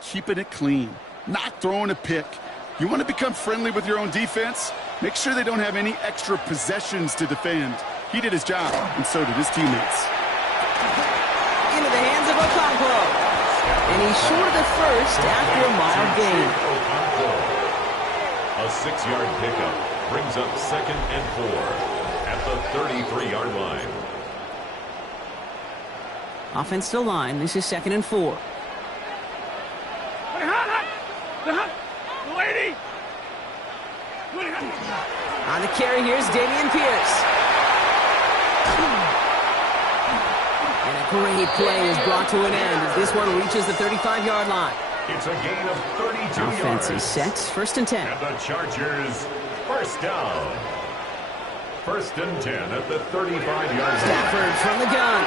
keeping it clean, not throwing a pick. You want to become friendly with your own defense? Make sure they don't have any extra possessions to defend. He did his job, and so did his teammates. Into the hands of Okonkwo. And he's short of the first after a mild gain. A 6-yard pickup brings up 2nd and 4 at the 33-yard line. Offense still line. This is 2nd and 4. On the carry, here's Dameon Pierce. And a great play is brought to an end as this one reaches the 35-yard line. It's a gain of 32 yards. Offense is set. 1st and 10. And the Chargers, first down. 1st and 10 at the 35-yard line. Stafford from the gun.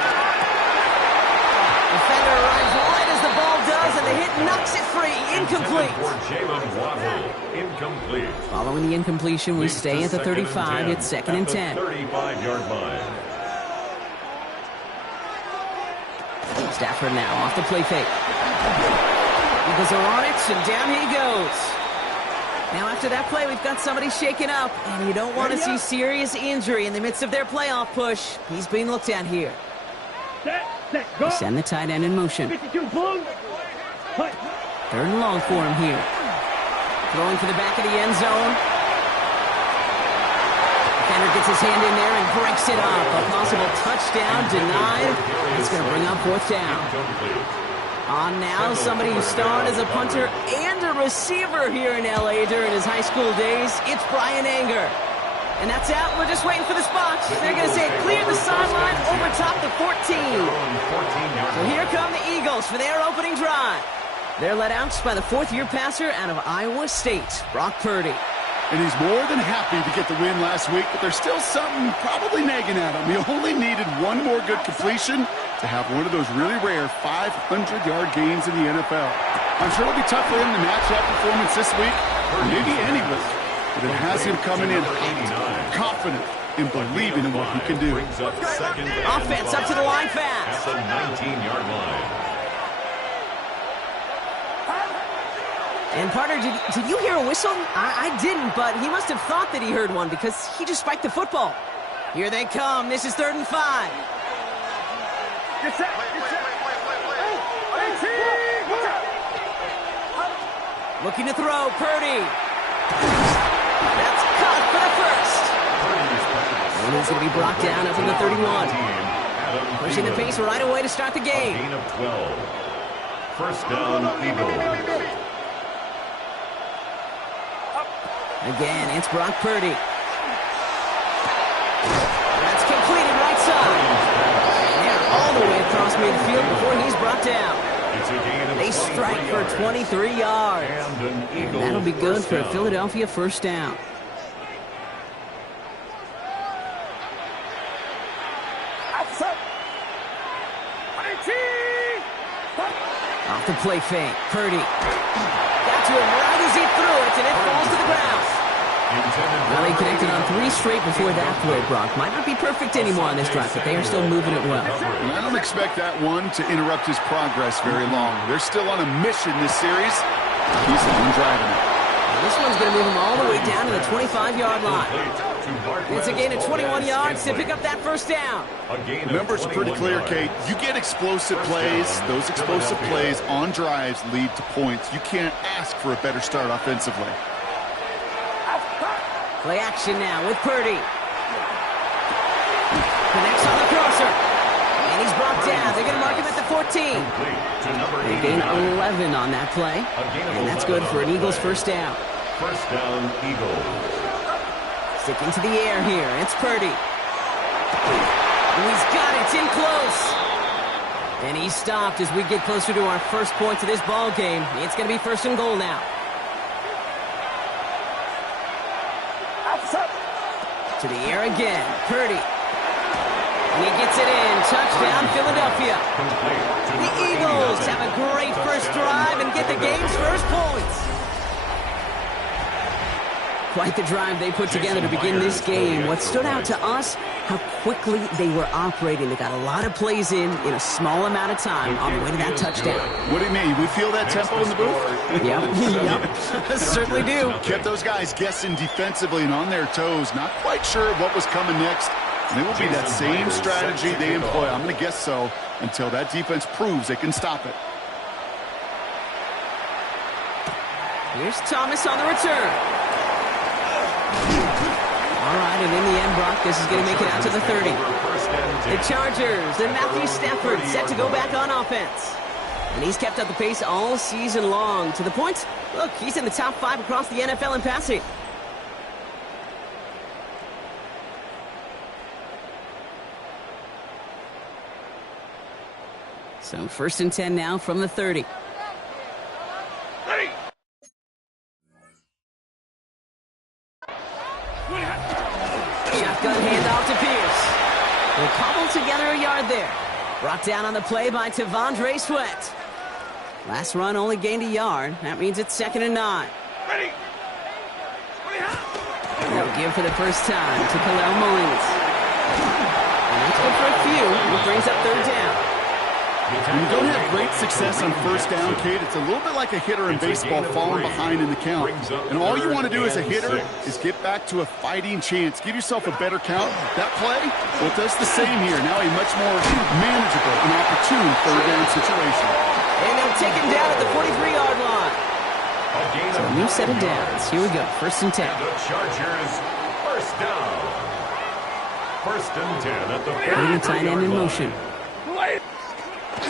Defender arrives wide as the ball does, and the hit knocks it free. Incomplete. For Jalen Waddle, incomplete. Following the incompletion, we stay at the 35. It's 2nd and 10. 35-yard line. Stafford now off the play fake. Eagles are on it, and down he goes. Now after that play, we've got somebody shaken up, and you don't want to see serious injury in the midst of their playoff push. He's being looked at here. They send the tight end in motion. 3rd and long for him here. Throwing for the back of the end zone. Defender gets his hand in there and breaks it up. A possible touchdown denied. It's going to bring up 4th down. On now, somebody who starred as a punter and a receiver here in L.A. during his high school days. It's Brian Anger. And that's out. We're just waiting for the spot. They're going to say clear the sideline over top the 14. So here come the Eagles for their opening drive. They're led out by the 4th-year passer out of Iowa State, Brock Purdy. And he's more than happy to get the win last week, but there's still something probably nagging at him. He only needed one more good completion to have one of those really rare 500-yard games in the NFL. I'm sure it'll be tough for him to match that performance this week, or maybe any week. But it has him coming in confident and believing in what he can do. Offense up to the line fast. At the 19-yard line. And partner, did you hear a whistle? I didn't, but he must have thought that he heard one because he just spiked the football. Here they come. This is 3rd and 5. Get set. Looking to throw, Purdy. That's caught for the first. And he's going to be brought down up to the 31. Pushing the pace right away to start the game. Gain of 12. First down, Eagles. Again, it's Brock Purdy. That's completed right side. And they're all the way across midfield before he's brought down. They strike for 23 yards. And that'll be good for a Philadelphia first down. Off the play fake, Purdy. Got to him right as he threw it, and it falls to the ground. Well, they connected on 3 straight before that throw, Brock. Might not be perfect anymore on this drive, but they are still moving it well. And I don't expect that one to interrupt his progress very long. They're still on a mission this series. He's the one driving it. This one's going to move him all the way down to the 25-yard line. It's a gain of 21 yards to pick up that first down. The numbers are pretty clear, Kate. You get explosive plays. Those explosive plays on drives lead to points. You can't ask for a better start offensively. Play action now with Purdy. Connects on the crosser. And he's brought down. They're going to mark him at the 14. They gain 11 on that play. And that's good for an Eagles first down. First down, Eagles. Sticking to the air here. It's Purdy. And he's got it. It's in close. And he stopped as we get closer to our first point to this ball game. It's going to be 1st and goal now. To the air again. Purdy. And he gets it in. Touchdown, Philadelphia. The Eagles have a great first drive and get the game's first points. Quite the drive they put together to begin this game. What stood out to us, how quickly they were operating. They got a lot of plays in a small amount of time on the way to that touchdown. What do you mean? We feel that tempo in the booth? Yep. Certainly do. Kept those guys guessing defensively and on their toes. Not quite sure what was coming next. And it will be that same strategy they employ. I'm going to guess so until that defense proves they can stop it. Here's Thomas on the return. All right, and in the end, Brock, this is going to make it out to the 30. The Chargers and Matthew Stafford set to go back on offense. And he's kept up the pace all season long. To the point, look, he's in the top 5 across the NFL in passing. So 1st and 10 now from the 30. Shotgun handoff to Pierce. We'll cobble together a yard there. Brought down on the play by T'Vondre Sweat. Last run only gained a yard. That means it's 2nd and 9. They'll give for the first time to Khalil Mullins. And that's good for a few. It brings up 3rd down. When you don't have great success on 1st down, Kate, it's a little bit like a hitter in baseball falling behind in the count. And all you want to do as a hitter is get back to a fighting chance. Give yourself a better count. That play, well, it does the same here. Now a much more manageable and opportune 3rd down situation. And they'll take him down at the 43-yard line. So a new set of downs. Here we go, 1st and 10. The Chargers, 1st down. 1st and 10 at the 43-yard line. Tight end in motion.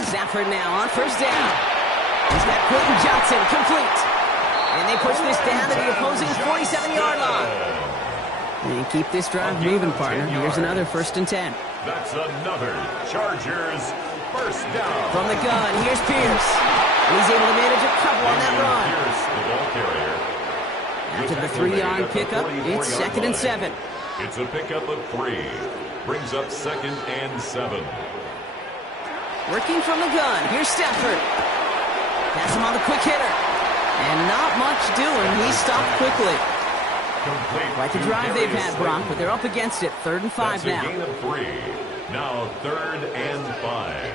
Stafford now on 1st down. He's got Quentin Johnson complete. And they push this down to the opposing 47-yard line. And keep this drive moving, partner. Here's another 1st and 10. That's another Chargers 1st down. From the gun, here's Pierce. He's able to manage a couple on that run. Pierce, the ball carrier. After the 3-yard pickup, it's 2nd and 7. It's a pickup of 3. Brings up 2nd and 7. Working from the gun, here's Stafford. Pass him on the quick hitter. And not much doing. He stopped quickly. Quite the drive they've had, Brock, but they're up against it. 3rd and 5 now. That's a gain of 3. Now 3rd and 5.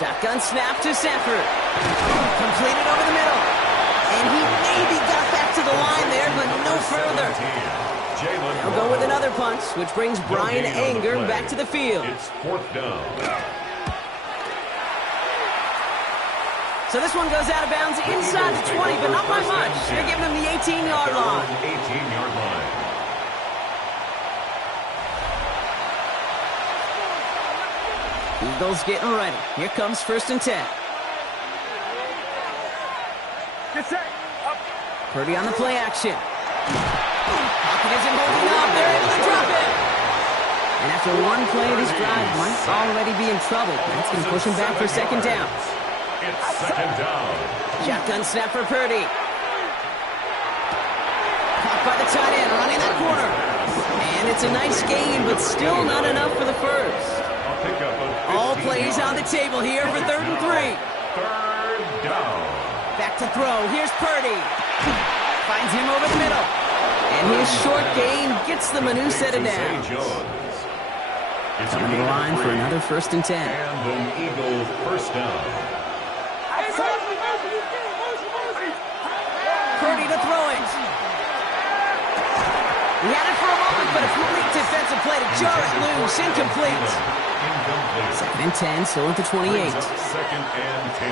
Shotgun snap to Stafford. Completed over the middle. And he maybe got back to the line there, but no further. They'll go with another punch, which brings Brian Anger back to the field. It's 4th down. So this one goes out of bounds inside the 20, but not by much. They're giving him the 18-yard line. 18-yard line. Eagles getting ready. Here comes 1st and 10. Get set. Up. Purdy on the play action. Pocket isn't holding up. They're able to drop it. And after one play, this drive might already be in trouble. That's going to push him back for 2nd down. It's 2nd down. Shotgun snap for Purdy. Caught by the tight end, running that corner. And it's a nice gain, but still not enough for the first. All plays on the table here for 3rd and 3. 3rd down. Back to throw. Here's Purdy. Finds him over the middle. And his short gain gets them a new set of downs. On the line for another 1st and 10. And an Eagle 1st down. Purdy to throw it. He had it for a moment, but a complete defensive play to jar it loose. Incomplete. 2nd and 10, still at the 28. 2nd and 10.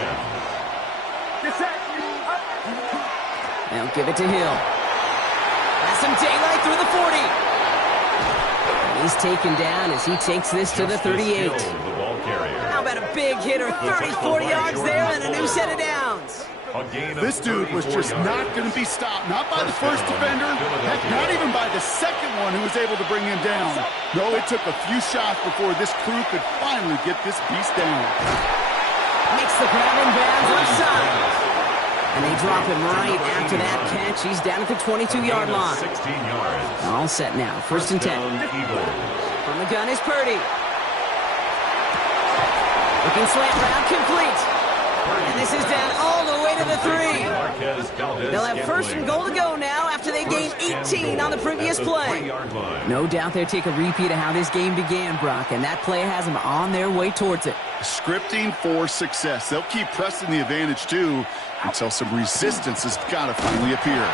Get set. Up. They'll give it to Hill. Has some daylight through the 40. He's taken down as he takes this to the 38. How about a big hitter, 30, 40 yards there, and a new set of downs. This dude was just not going to be stopped. Not by the first defender. Heck, not even by the second one who was able to bring him down. No, it took a few shots before this crew could finally get this beast down. Makes the grab in bounds left side. And they drop him right after that catch. He's down at the 22-yard line. 16 yards. All set now. 1st and 10. From the gun is Purdy. Looking slant route complete. And this is down all the way to the 3. They'll have first and goal to go now after they gained 18 on the previous play. No doubt they'll take a repeat of how this game began, Brock, and that play has them on their way towards it. Scripting for success. They'll keep pressing the advantage, too, until some resistance has got to finally appear.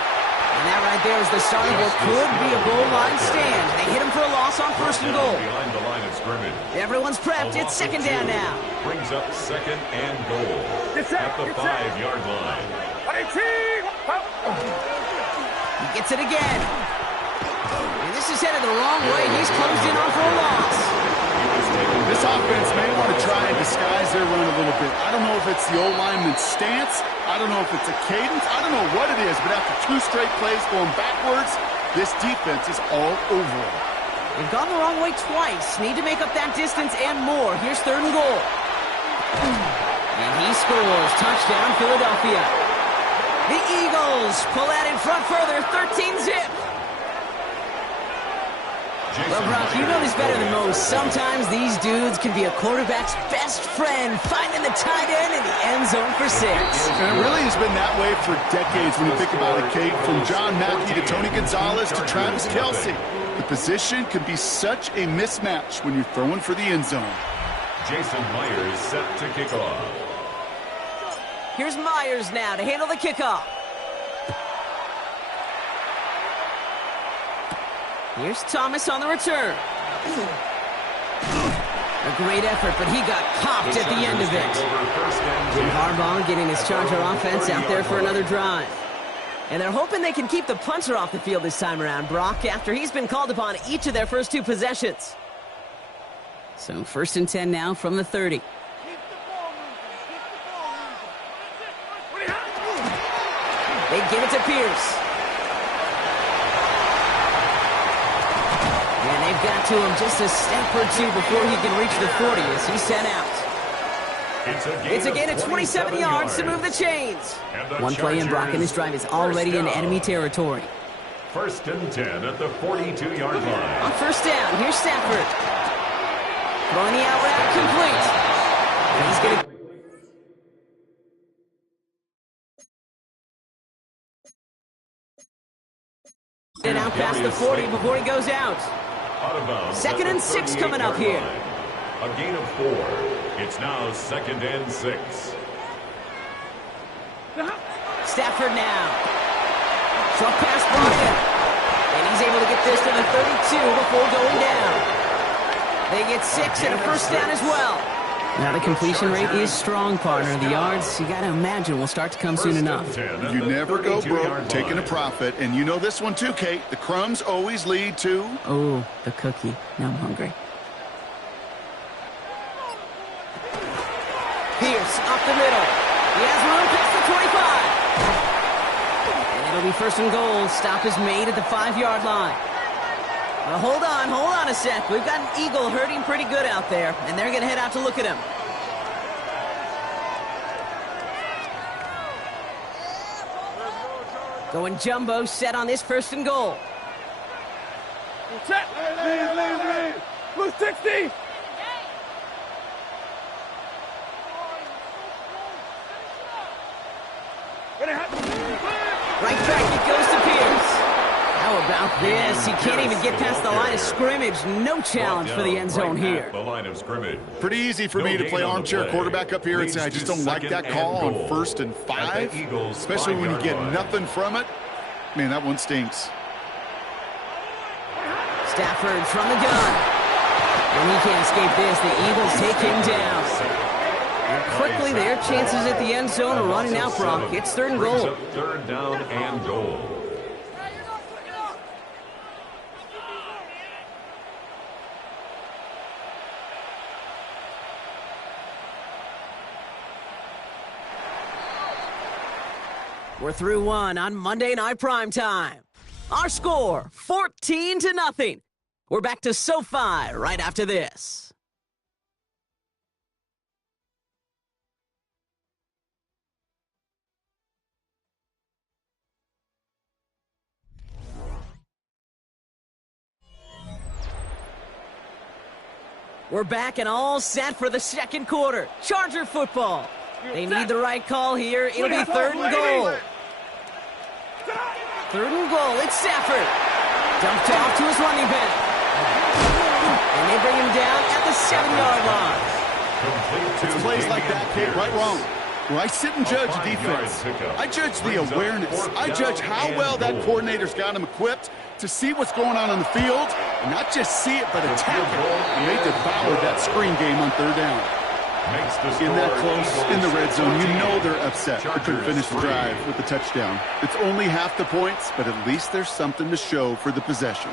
And that right there is the start of what could be a goal line stand. They hit him for a loss on first and goal. Behind the line of scrimmage. Everyone's prepped. It's second down now. Brings up second and goal at the 5-yard line. He gets it again. And this is headed the wrong way. He's closed in on for a loss. This offense may want to try and disguise their run a little bit. I don't know if it's the old lineman's stance. I don't know if it's a cadence. I don't know what it is, but after 2 straight plays going backwards, this defense is all over it. They've gone the wrong way twice. Need to make up that distance and more. Here's third and goal. And he scores. Touchdown, Philadelphia. The Eagles pull that in front further. 13-zip. Well, Brock, you know this better than most. Sometimes these dudes can be a quarterback's best friend, finding the tight end in the end zone for 6. And it really has been that way for decades when you think about it, Kate. From John Mackey to Tony Gonzalez to Travis Kelce. The position can be such a mismatch when you're throwing for the end zone. Jason Myers set to kick off. Here's Myers now to handle the kickoff. Here's Thomas on the return. A great effort, but he got popped at the end of it. Jim Harbaugh getting his Charger offense out there for another drive. And they're hoping they can keep the punter off the field this time around, Brock, after he's been called upon each of their first 2 possessions. So first and 10 now from the 30. They give it to Pierce. And they've got to him just a step or 2 before he can reach the 40 as he's sent out. It's a gain of 27 yards to move the chains. One play in, Brock, and this drive is already in enemy territory. First and 10 at the 42-yard line. On first down, here's Stafford. Throwing the out route complete. And he's going to... Get out past the 40 before he goes out. Second and 6 coming up here. A gain of 4. It's now second and 6. Stafford now. Short pass brought in. And he's able to get this to the 32 before going down. They get 6 and a first down as well. Now the completion rate is strong, partner. The yards, you got to imagine, will start to come soon enough. You never go broke taking a profit. And you know this one too, Kate. The crumbs always lead to... Oh, the cookie. Now I'm hungry. Pierce up the middle. He has room past the 25. And it'll be first and goal. Stop is made at the 5-yard line. Well, hold on a sec. We've got an Eagle hurting pretty good out there, and they're going to head out to look at him. Going jumbo set on this first and goal. Set. Lead. Blue 60. Right back it goes to Pierce. How about this? He can't even get past the line of scrimmage. No challenge for the end zone here. The line of scrimmage. Pretty easy for me to play armchair quarterback up here and say I just don't like that call on first and 5. Especially when you get nothing from it. Man, that one stinks. Stafford from the gun. And he can't escape this. The Eagles take him down. And quickly, their chances at the end zone are running out, Brock. It's third and goal. Third down and goal. We're through one on Monday Night Primetime. Our score, 14-0. We're back to SoFi right after this. We're back and all set for the second quarter. Charger football. They need the right call here. It'll be 3rd and goal. 3rd and goal. It's Stafford. Dumped off to his running back. And they bring him down at the 7-yard line. It's plays like that can't right wrong. When I sit and judge defense, I judge the awareness. I judge how well that coordinator's got him equipped to see what's going on the field, and not just see it, but attack it. And they devoured that screen game on 3rd down. In that close, in the red zone, you know they're upset. They couldn't finish the drive with the touchdown. It's only half the points, but at least there's something to show for the possession.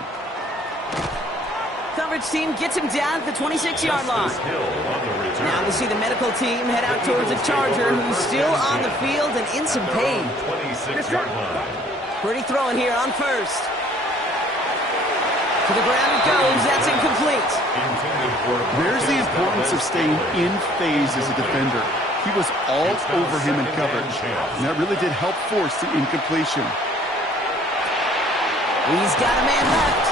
Coverage team gets him down at the 26-yard line. Now we'll see the medical team head out towards the Charger, who's still on the field and in some pain. Pretty throwing here on 1st. To the ground it goes. That's incomplete. There's the importance of staying in phase as a defender. He was all over him in coverage, and that really did help force the incompletion. He's got a man left.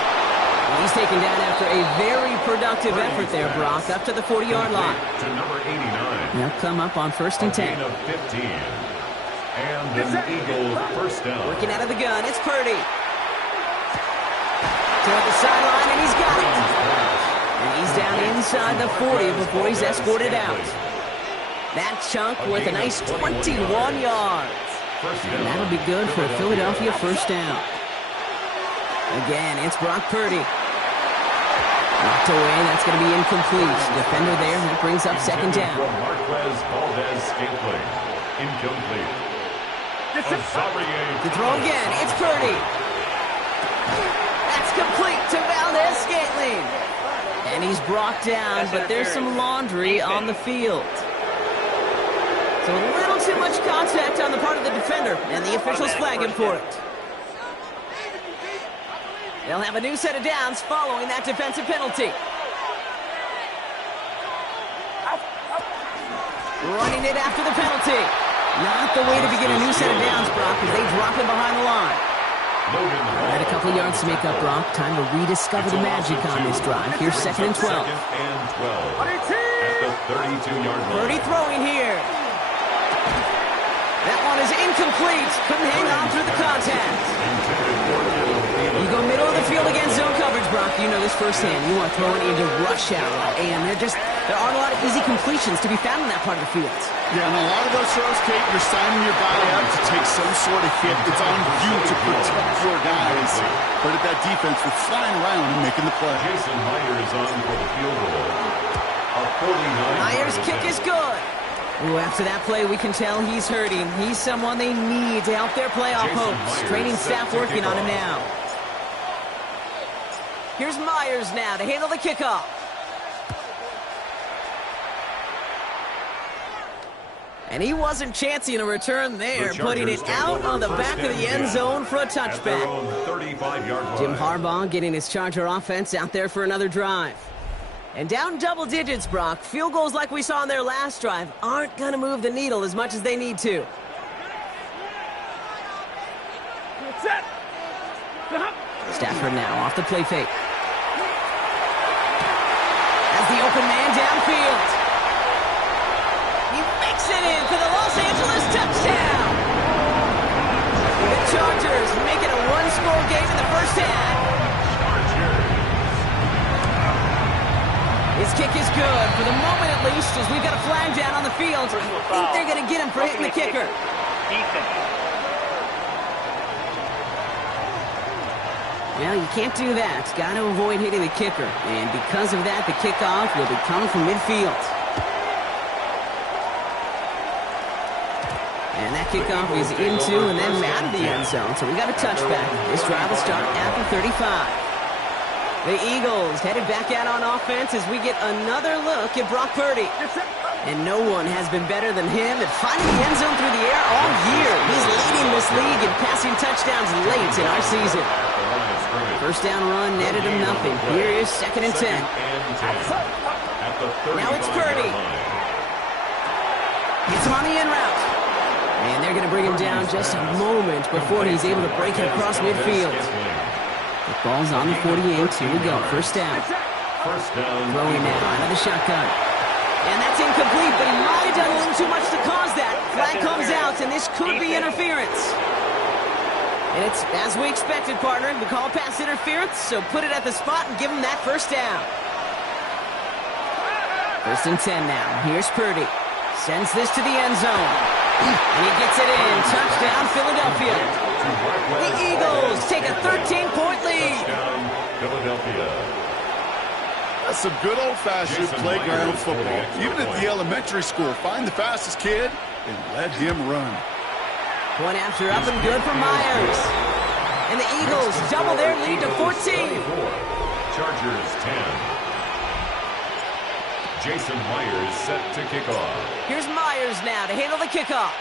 He's taken down after a very productive effort there, Brock, up to the 40-yard line. To number 89. They'll come up on 1st and 10. Of 15. And an Eagle 1st down. Working out of the gun, it's Purdy. Toward the sideline, and he's got it. And he's down inside the 40 before he's escorted out. That chunk worth a nice 21 yards. And that'll be good for a Philadelphia 1st down. Again, it's Brock Purdy. Knocked away, that's going to be incomplete. Defender there, that brings up 2nd down. Incomplete. To throw again, it's Purdy. That's complete to Valdez-Scantling. And he's brought down, but there's some laundry on the field. So a little too much contact on the part of the defender, and the officials flag him for it. They'll have a new set of downs following that defensive penalty. Running it after the penalty. Not the way to begin a new set of downs, Brock, as they drop him behind the line. Had a couple yards to make up, Brock. Time to rediscover the magic on this drive. Here's 2nd and 12. At the 32-yard line. Purdy throwing here. That one is incomplete. Couldn't hang on through the contact. You go middle of the field against zone coverage, Brock. You know this firsthand. You want to throw it into rush hour. And there aren't a lot of easy completions to be found in that part of the field. Yeah, and a lot of those throws, Kate, you're signing your guy up to take some sort of hit. It's on you to protect your guys. But at that defense, we're flying around and making the play. Jason Myers on for the field goal. A 49. Myers' kick is good. Ooh, after that play, we can tell he's hurting. He's someone they need to help their playoff hopes. Training staff working on him now. Here's Myers now to handle the kickoff. And he wasn't chancing a return there, putting it out on the back of the end zone for a touchback. Jim Harbaugh getting his Charger offense out there for another drive. And down double digits, Brock. Field goals like we saw in their last drive aren't going to move the needle as much as they need to. Stafford now off the play fake. As the open man downfield. He makes it in for the Los Angeles touchdown. The Chargers make it a one-score game in the 1st half. His kick is good, for the moment at least, as we've got a flag down on the field. I think they're going to get him for hitting the kicker. Well, you can't do that. Got to avoid hitting the kicker. And because of that, the kickoff will be coming from midfield. And that kickoff is into and then out of the end zone. So we got a touchback. This drive will start at the 35. The Eagles headed back out on offense as we get another look at Brock Purdy. And no one has been better than him at finding the end zone through the air all year. He's leading this league in passing touchdowns late in our season. 1st down run netted him nothing. Here is 2nd and 10. Now it's Purdy. Gets him on the in route. And they're going to bring him down just a moment before he's able to break it across midfield. The ball's on the 48. Here we go. 1st down. First down. Throwing now out of the shotgun. And that's incomplete, but he might have done a little too much to cause that. Flag comes out, and this could be interference. And it's as we expected, partner. We call pass interference, so put it at the spot and give him that first down. 1st and 10 now. Here's Purdy. Sends this to the end zone. And he gets it in. Touchdown, Philadelphia. The Eagles take a 13-point lead. Touchdown, Philadelphia. That's some good old-fashioned playground football. Even at the elementary school, find the fastest kid and let him run. Point after up and good for Myers. And the Eagles double their lead to 14. Chargers 10. Jason Myers set to kick off. Here's Myers now to handle the kickoff.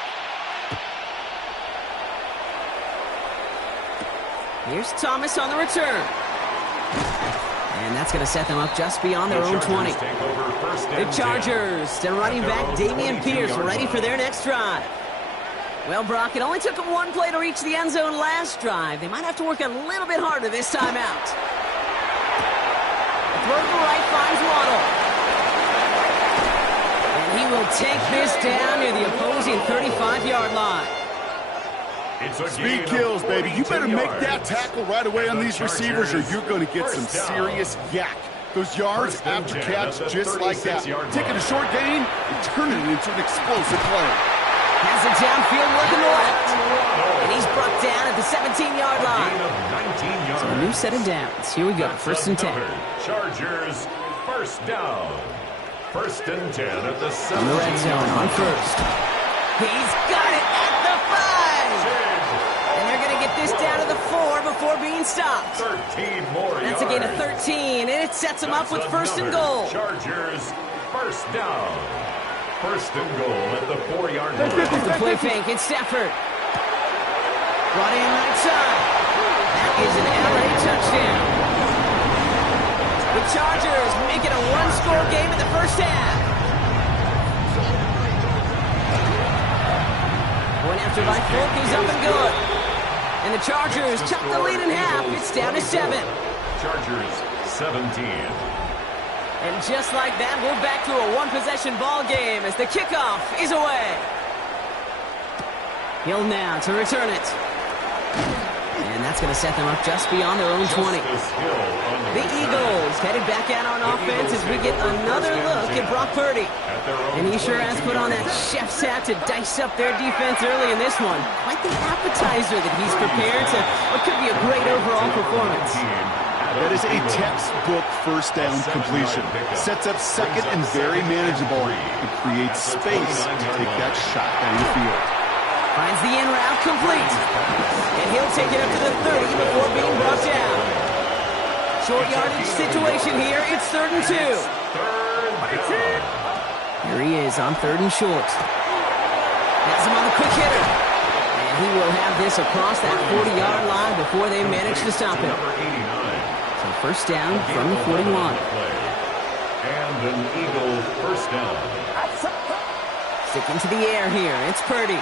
Here's Thomas on the return. And that's going to set them up just beyond their own 20. The Chargers, their running back Dameon Pierce, ready for their next drive. Well, Brock, it only took them one play to reach the end zone last drive. They might have to work a little bit harder this time out. The throw to the right finds Waddle. And he will take this down near the opposing 35-yard line. Speed kills, baby. You better make that tackle right away on these receivers or you're going to get some serious yak. Those yards after catch just like that. Taking a short gain and turning it into an explosive play. Has it downfield looking left. And he's brought down at the 17-yard line. So a new set of downs. Here we go. 1st and 10. Chargers, first down. 1st and 10 at the 17. On the red zone on 1st. He's got it at the 5. And they're going to get this down to the 4 before being stopped. 13 more yards. That's a gain of 13, and it sets them up with 1st and goal. Chargers, first down. 1st and goal at the 4-yard line. The play fake, it's Stafford. Brought in right side. That is an LA touchdown. The Chargers make it a one-score game in the first half. Point after by Folk is up and good. And the Chargers chop the lead in half. It's down to 7. Chargers, 17. And just like that, we're back to a one-possession ball game as the kickoff is away. Hill now to return it. And that's going to set them up just beyond their own 20. The Eagles headed back out on offense as we get another look at Brock Purdy. And he sure has put on that chef's hat to dice up their defense early in this one. Quite the appetizer that he's prepared to what could be a great overall performance. That is a textbook first down completion. Sets up second and very manageable and creates space to take that shot down the field. Finds the in route complete. And he'll take it up to the 30 before being brought down. Short yardage situation here. It's 3rd and 2. Here he is on 3rd and short. Has him on the quick hitter. And he will have this across that 40-yard line before they manage to stop him. So first down from the 41. And an Eagle first down. Sticking to the air here. It's Purdy.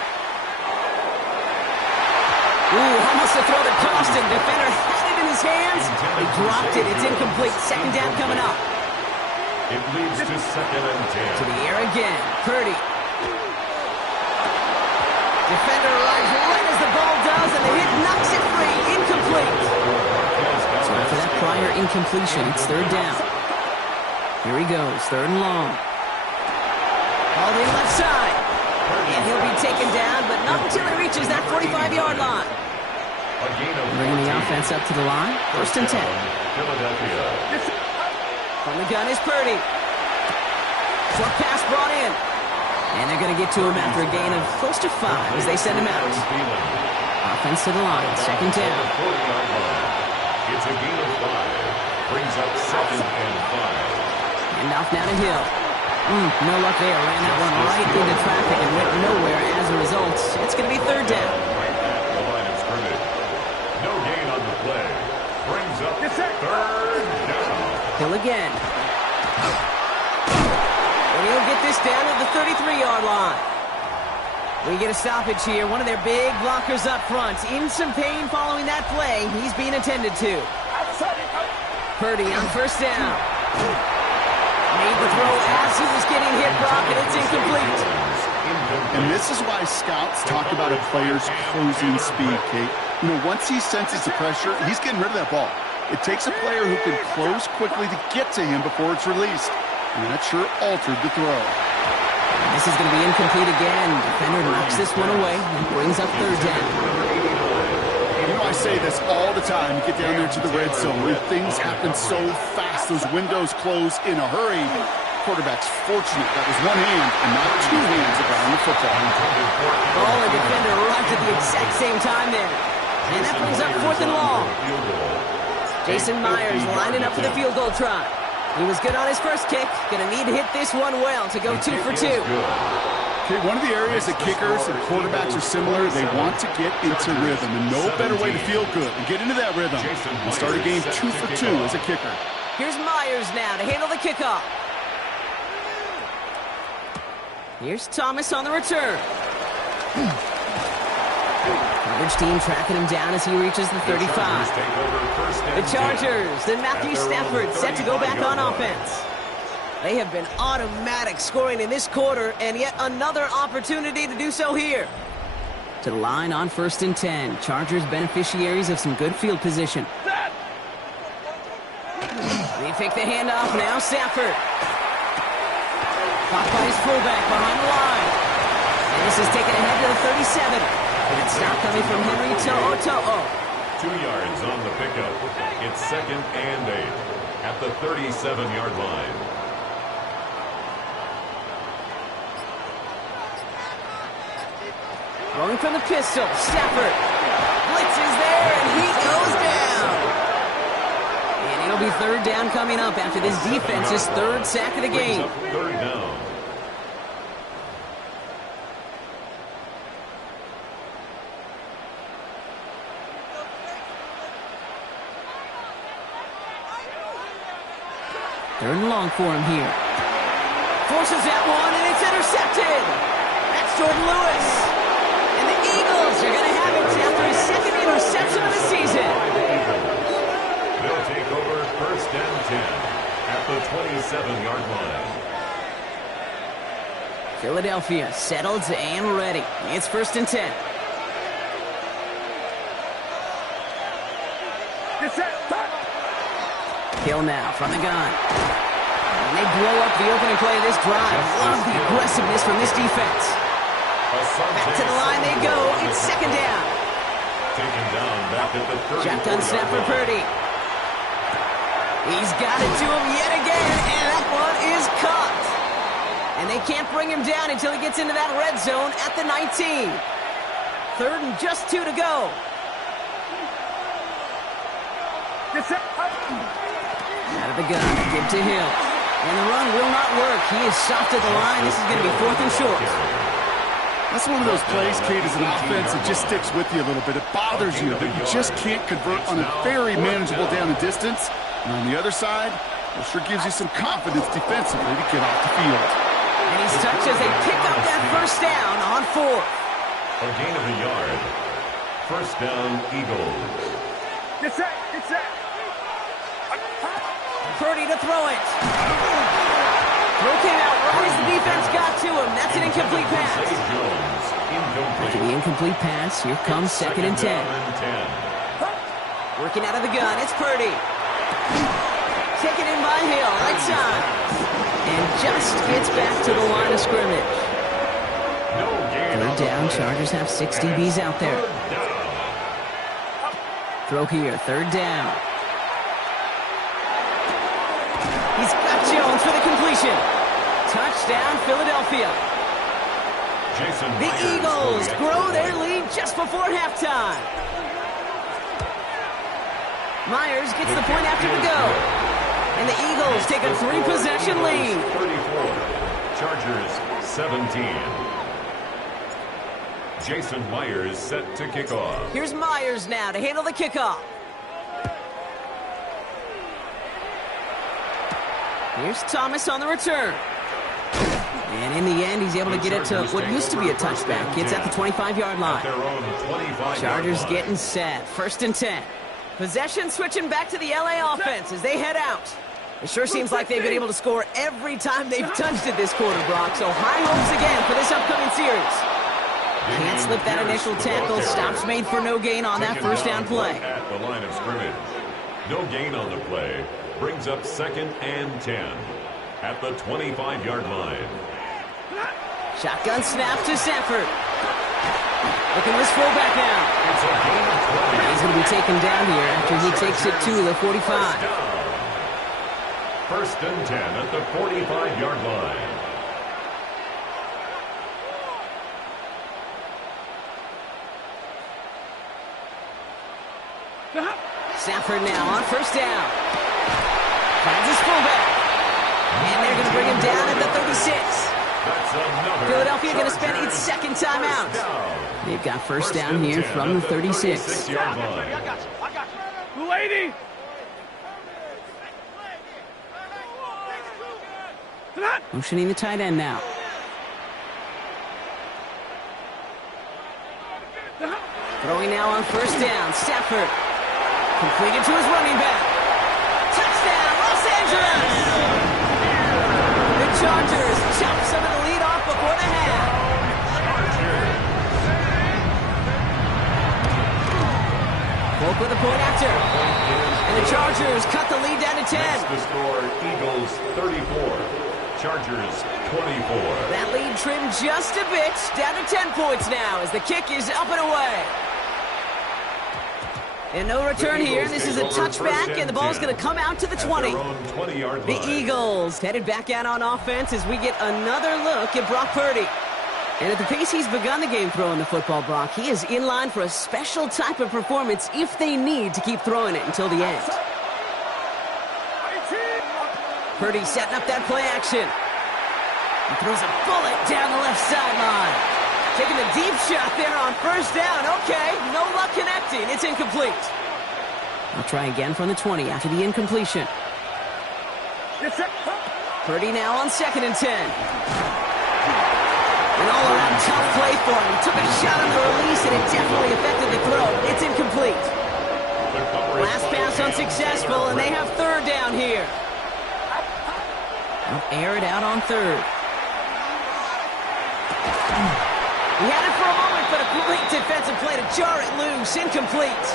Ooh, almost a throw that cost him. Defender had it in his hands. He dropped it. It's incomplete. 2nd down coming up. It leads to 2nd and 10. To the air again. Purdy. Defender arrives right as the ball does, and the hit knocks it free. Incomplete. So after that prior incompletion, it's 3rd down. Here he goes. 3rd and long. Called in left side. And he'll be taken down, but not until he reaches that 45-yard line. Bringing the offense up to the line. 1st and 10. Philadelphia. From the gun is Purdy. Short pass brought in. And they're going to get to him after a gain of close to 5 as they send him out. Offense to the line. 2nd down. It's a gain of 5. Brings up 2nd and 5. And off now to Hill. No luck there. Ran that one right into traffic and went nowhere as a result. It's going to be 3rd down. Right at the line of scrimmage. No gain on the play. Brings up 3rd down. Hill again. And he'll get this down at the 33-yard line. We get a stoppage here. One of their big blockers up front. In some pain following that play. He's being attended to. Purdy on 1st down. Made the throw as he was getting hit, Brock, and it's incomplete. And this is why scouts talk about a player's closing speed, Kate. You know, once he senses the pressure, he's getting rid of that ball. It takes a player who can close quickly to get to him before it's released. And that sure altered the throw. This is going to be incomplete again. Defender knocks this one away and brings up third down. You know, I say this all the time. You get down there to the red zone where things happen so fast. Those windows close in a hurry. Quarterback's fortunate that was one hand and not two hands around the football. Ball and defender arrived at the exact same time there. And that brings up 4th and long. Jason Myers lining up for the field goal try. He was good on his first kick. Going to need to hit this one well to go 2 for 2. Okay, one of the areas that kickers and quarterbacks are similar, they want to get into rhythm. And no better way to feel good and get into that rhythm and start a game 2 for 2 as a kicker. Here's Myers now to handle the kickoff. Here's Thomas on the return. Coverage team tracking him down as he reaches the 35. The Chargers, then Matthew Stafford set to go back on offense. They have been automatic scoring in this quarter, and yet another opportunity to do so here. To the line on 1st and 10. Chargers beneficiaries of some good field position. They take the handoff now, Stafford. Caught by his fullback behind the line. And this is taken ahead to the 37. That stop coming from Henry To'o. 2 yards on the pickup. It's 2nd and 8 at the 37-yard line. Rolling from the pistol, Stafford. Blitz is there, and he goes down. And it'll be 3rd down coming up after this defense's 3rd sack of the game. 3rd down. Third and long for him here. Forces that one, and it's intercepted. That's Jordan Lewis. And the Eagles are going to have it after his 2nd interception of the season. They'll take over 1st and 10 at the 27-yard line. Philadelphia settled and ready. It's 1st and 10. Hill now from the gun. And they blow up the opening play of this drive. Love the aggressiveness from this defense. Back to the line they go. It's 2nd down. Taken down back at the 30. Shotgun snap for Purdy. He's got it to him yet again, and that one is caught. And they can't bring him down until he gets into that red zone at the 19. 3rd and just 2 to go. Out of the gun, give to Hill. And the run will not work. He is soft at the line. This is going to be 4th and short. That's one of those plays, Kate, as an offense that just sticks with you a little bit. It bothers you that you just can't convert on a very manageable down and distance. And on the other side, it sure gives you some confidence defensively to get off the field. And he's touched as they pick up that 1st down on 4th. A gain of a yard. 1st down, Eagles. Get set. Purdy to throw it. Throw came out right as the defense got to him. That's an incomplete pass. After the incomplete pass, here comes 2nd and 10. Working out of the gun, it's Purdy. Taken in by Hill, right side. And just gets back to the line of scrimmage. 3rd down, Chargers have 6 DBs out there. Throw here, 3rd down. He's got Jones for the completion. Touchdown, Philadelphia. The Eagles grow their lead just before halftime. Myers gets the point after the go. And the Eagles take a 3-possession lead. 34. Chargers 17. Jason Myers set to kick off. Here's Myers now to handle the kickoff. Here's Thomas on the return. And in the end, he's able to get it to what used to be a touchback. It's at the 25-yard line. Chargers getting set. 1st and 10. Possession switching back to the LA offense as they head out. It sure seems like they've been able to score every time they've touched it this quarter, Brock. So high hopes again for this upcoming series. Can't slip that initial tackle. Stops made for no gain on that first down play. At the line of scrimmage. No gain on the play. Brings up 2nd and 10 at the 25-yard line. Shotgun snap to Sanford. Looking at his fullback now. It's a gain of 20. He's going to be taken down here after he takes it to the 45. First and 10 at the 45-yard line. Sanford now on first down. Finds his fullback. And they're going to bring him down at the 36. Philadelphia going to spend its second timeout. They've got first down here from the 36. Lady! Motioning the tight end now. Throwing now on first down. Stafford. Completed to his running back. Touchdown, Los Angeles! The Chargers chop some of the lead off before the half. Volk with a point after. And the Chargers cut the lead down to 10. The score, Eagles 34, Chargers 24. That lead trimmed just a bit, down to 10 points now as the kick is up and away. And no return here. This is a touchback, and the ball's going to come out to the 20. The Eagles headed back out on offense as we get another look at Brock Purdy. And at the pace he's begun the game throwing the football, Brock, he is in line for a special type of performance if they need to keep throwing it until the end. Purdy setting up that play action. He throws a bullet down the left sideline. Taking a deep shot there on first down. Okay, no luck connecting. It's incomplete. I'll try again from the 20 after the incompletion. Purdy now on 2nd and 10. An all-around tough play for him. He took a shot on the release, and it definitely affected the throw. It's incomplete. Last pass unsuccessful, and they have third down here. They'll air it out on third. He had it for a moment, but a great defensive play to jar it loose. Incomplete.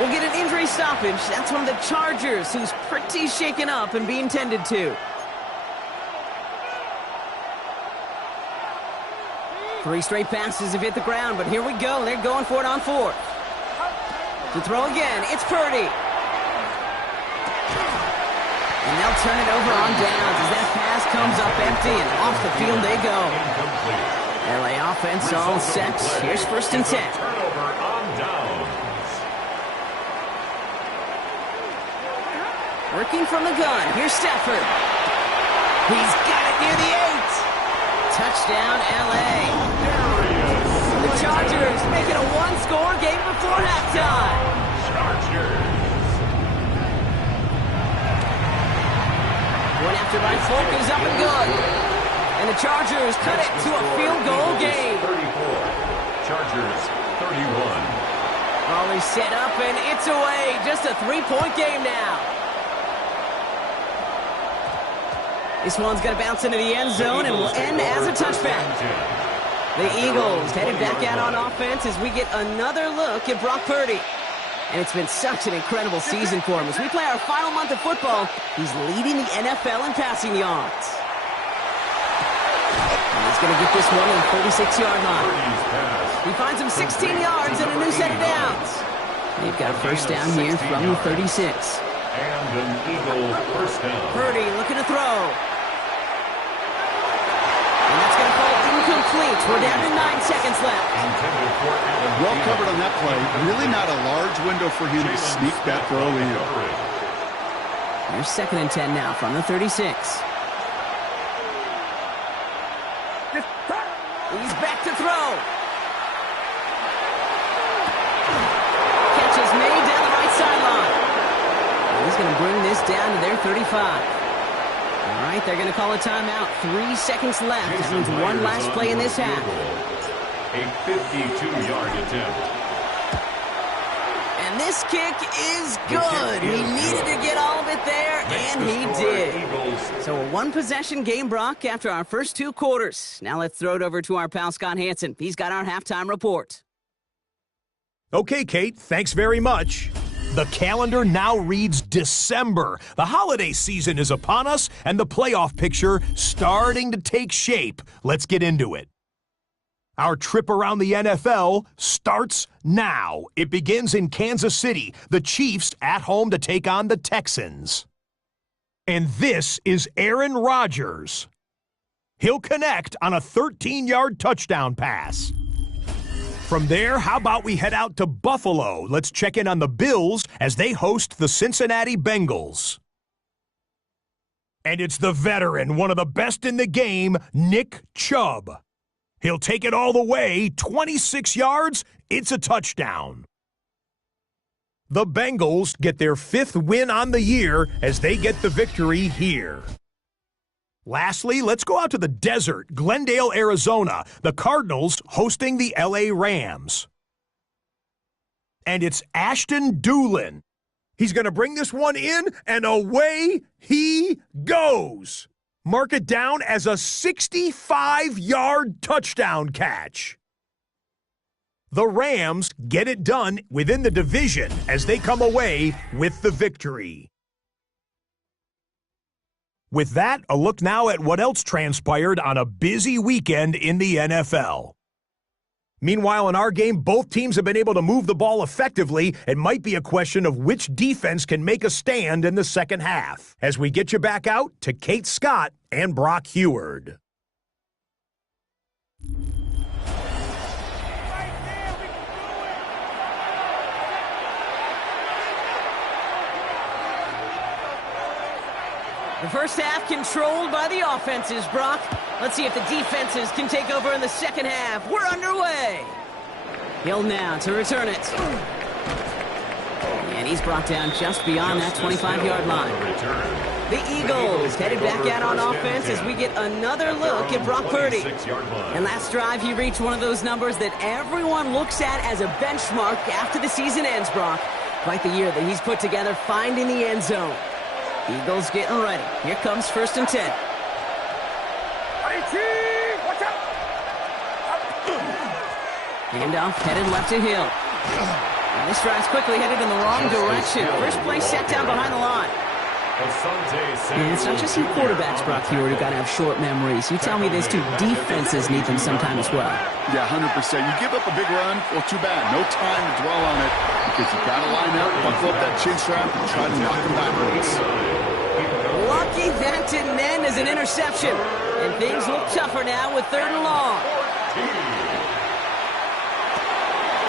We'll get an injury stoppage. That's one of the Chargers, who's pretty shaken up and being tended to. 3 straight passes have hit the ground, but here we go. They're going for it on 4th. To throw again, it's Purdy. And they'll turn it over on downs as that pass comes up empty, and off the field they go. LA offense all set. Here's 1st and 10. Turnover on downs. Working from the gun. Here's Stafford. He's got it near the 8. Touchdown, LA. The Chargers make it a one-score game before halftime. Chargers. One after by Volk is up and good. And the Chargers cut it to a field goal game. 34. Chargers 31. Raleigh set up and it's away. Just a 3-point game now. This one's going to bounce into the end zone and will end as a touchback. The Eagles headed back out on offense as we get another look at Brock Purdy. And it's been such an incredible season for him. As we play our final month of football, he's leading the NFL in passing yards. And he's going to get this one on the 36-yard line. He finds him 16 yards and a new set of downs. They've got first down here from the 36. And an Eagle first down. Purdy looking to throw. And that's going to fall incomplete. We're down to 9 seconds left. Well covered on that play. Really not a large window for him to sneak that throw in. Here's 2nd and 10 now from the 36. He's back to throw. Catch is made down the right sideline. And he's going to bring this down to their 35. All right, they're going to call a timeout. 3 seconds left. That means one last play in this half. A 52-yard attempt. And this kick is good. He needed to get all of it there, and he did. So a one-possession game, Brock, after our first 2 quarters. Now let's throw it over to our pal Scott Hansen. He's got our halftime report. Okay, Kate, thanks very much. The calendar now reads December. The holiday season is upon us, and the playoff picture starting to take shape. Let's get into it. Our trip around the NFL starts now. It begins in Kansas City. The Chiefs at home to take on the Texans. And this is Aaron Rodgers. He'll connect on a 13-yard touchdown pass. From there, how about we head out to Buffalo? Let's check in on the Bills as they host the Cincinnati Bengals. And it's the veteran, one of the best in the game, Nick Chubb. He'll take it all the way, 26 yards, it's a touchdown. The Bengals get their 5th win on the year as they get the victory here. Lastly, let's go out to the desert, Glendale, Arizona. The Cardinals hosting the LA Rams. And it's Ashton Doolin. He's going to bring this one in, and away he goes. Mark it down as a 65-yard touchdown catch. The Rams get it done within the division as they come away with the victory. With that, a look now at what else transpired on a busy weekend in the NFL. Meanwhile, in our game, both teams have been able to move the ball effectively. It might be a question of which defense can make a stand in the second half. As we get you back out to Kate Scott and Brock Heward. The first half controlled by the offenses, Brock. Let's see if the defenses can take over in the second half. We're underway. Hill now to return it. And he's brought down just beyond that 25-yard line. The Eagles headed back out on offense as we get another look at Brock Purdy. And last drive, he reached one of those numbers that everyone looks at as a benchmark after the season ends, Brock. Quite the year that he's put together, finding the end zone. Eagles getting ready. Here comes 1st and 10. Handoff headed left to Hill. And this drive's quickly headed in the wrong direction. First play set down behind the line. And it's not just you quarterbacks, Brock Heward, who got to have short memories. You tell me this too. Defenses need them sometimes as well. Yeah, 100%. You give up a big run, well, too bad. No time to dwell on it because you got to line up, buckle up that chin strap, and try to knock them backwards. Lucky that didn't end as an interception. And things look tougher now with 3rd and long.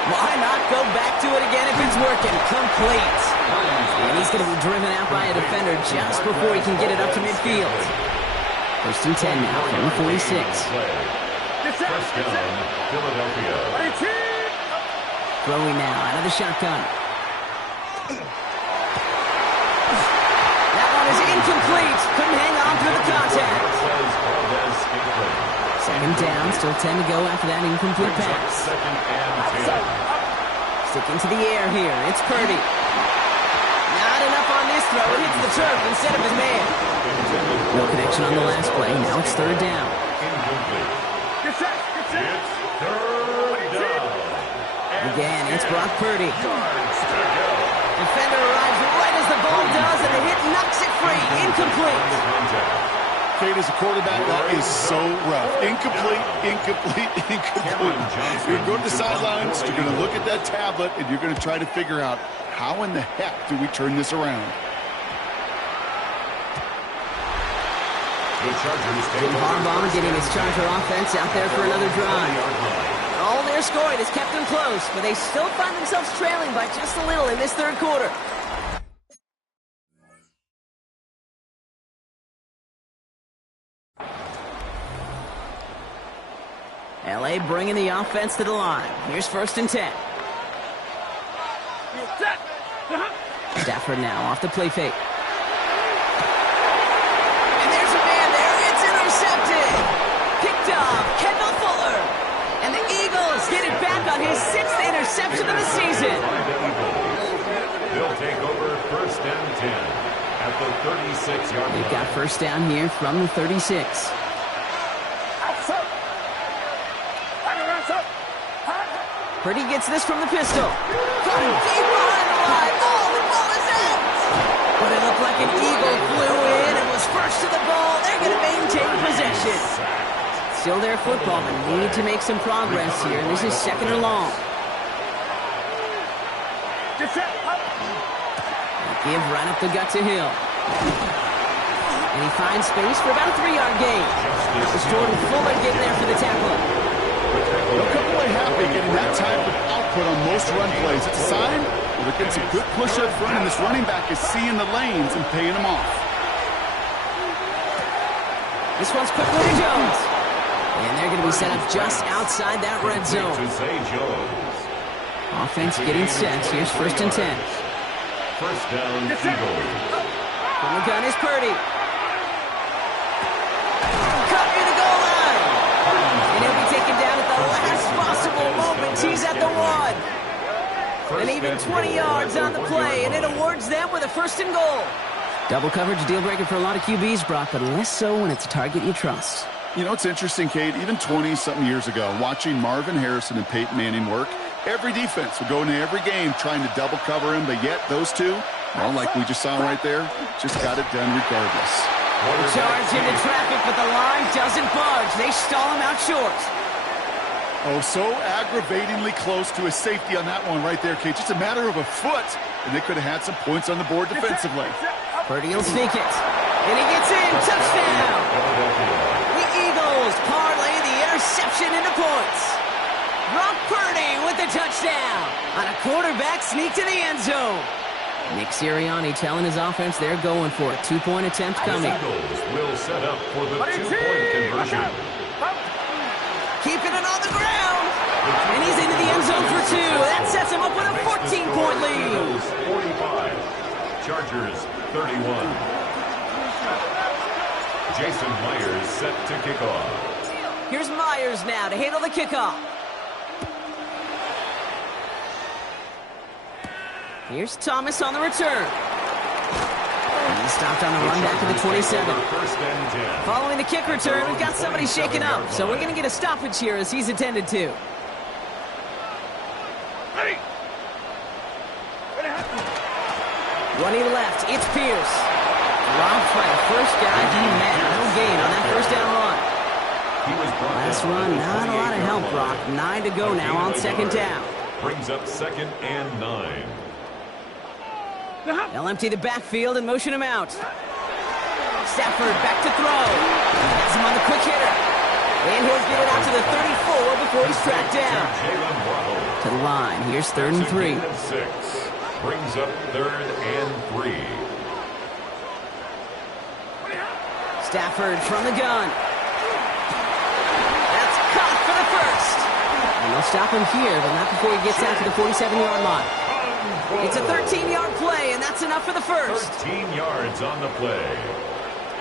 Why not go back to it again if it's working? Complete. And he's going to be driven out by a defender just before he can get it up to midfield. 1st and 10 now from the 46. First down, Philadelphia. Throwing now out of the shotgun. That one is incomplete. Couldn't hang on through the contact. 2nd down, still 10 to go after that incomplete pass. Sticking to the air here, it's Purdy. Not enough on this throw, it hits the turf instead of his man. No connection on the last play, now it's 3rd down. Again, it's Brock Purdy. Defender arrives right as the ball does, and the hit knocks it free. Incomplete. Kate, as a quarterback, that is so rough. Incomplete, incomplete, incomplete. You're going to the sidelines, you're going to look at that tablet, and you're going to try to figure out how in the heck do we turn this around. Jim Harbaugh getting his Charger offense out there for another drive. All their scoring has kept them close, but they still find themselves trailing by just a little in this 3rd quarter. LA bringing the offense to the line. Here's 1st and 10. Stafford now off the play fake. And there's a man there. It's intercepted. Picked off Kendall Fuller. And the Eagles get it back on his 6th interception of the season. They'll take over 1st and 10. at the 36-yard line. They've got first down here from the 36. Purdy gets this from the pistol. Caught him deep behind the line. Oh, the ball is out! But it looked like an eagle flew in and was first to the ball. They're going to maintain possession. Still their football, but need to make some progress here. This is second or long. Give right up the gut to Hill. And he finds space for about a 3-yard gain. It's Jordan Fuller getting there for the tackle. They'll come away happy getting that type of output on most run plays. It's a sign that they're getting some good push up front, and this running back is seeing the lanes and paying them off. This one's quickly to Jones. And they're going to be set up just outside that red zone. Offense getting set. Here's first and 10. First down, Eagles. From the gun is Purdy. Cut near the goal line. And he'll be taken down at the last possible moment. He's at the 1. And even 20 yards on the play, and it awards them with a first and goal. Double coverage, deal breaker for a lot of QBs, Brock, but less so when it's a target you trust. You know, it's interesting, Kate, even 20-something years ago, watching Marvin Harrison and Peyton Manning work, every defense would go into every game trying to double cover him, but yet those two, well, like we just saw right there, just got it done regardless. Charge into traffic, but the line doesn't budge. They stall him out short. Oh, so aggravatingly close to a safety on that one right there, Kate. Just a matter of a foot, and they could have had some points on the board defensively. Purdy will sneak it. And he gets in. Touchdown. The Eagles parlay the interception into points. Brock Purdy with the touchdown on a quarterback sneak to the end zone. Nick Sirianni telling his offense they're going for it. 2-point attempt coming. The Eagles will set up for the 2-point conversion. Keeping it on the ground. And he's into the end zone for 2. That sets him up with a 14-point lead. Eagles 45. Chargers 31. Jason Myers set to kick off. Here's Myers now to handle the kickoff. Here's Thomas on the return. And he stopped on the run back to the 27. First and 10. Following the kick return, we've got somebody shaken up, so we're going to get a stoppage here as he's intended to. Running left, it's Pierce. Dropped by the first guy he met. No gain on that first down run. Last run, not a lot of help, Brock. 9 to go now on second down. Brings up second and 9. They'll empty the backfield and motion him out. Stafford back to throw. Has him on the quick hitter. And he'll get it out to the 34 before he's tracked down. To the line. Here's third and 3. Brings up third and 3. Stafford from the gun. That's caught for the first. And they'll stop him here, but not before he gets out to the 47-yard line. It's a 13-yard play, and that's enough for the first. 13 yards on the play.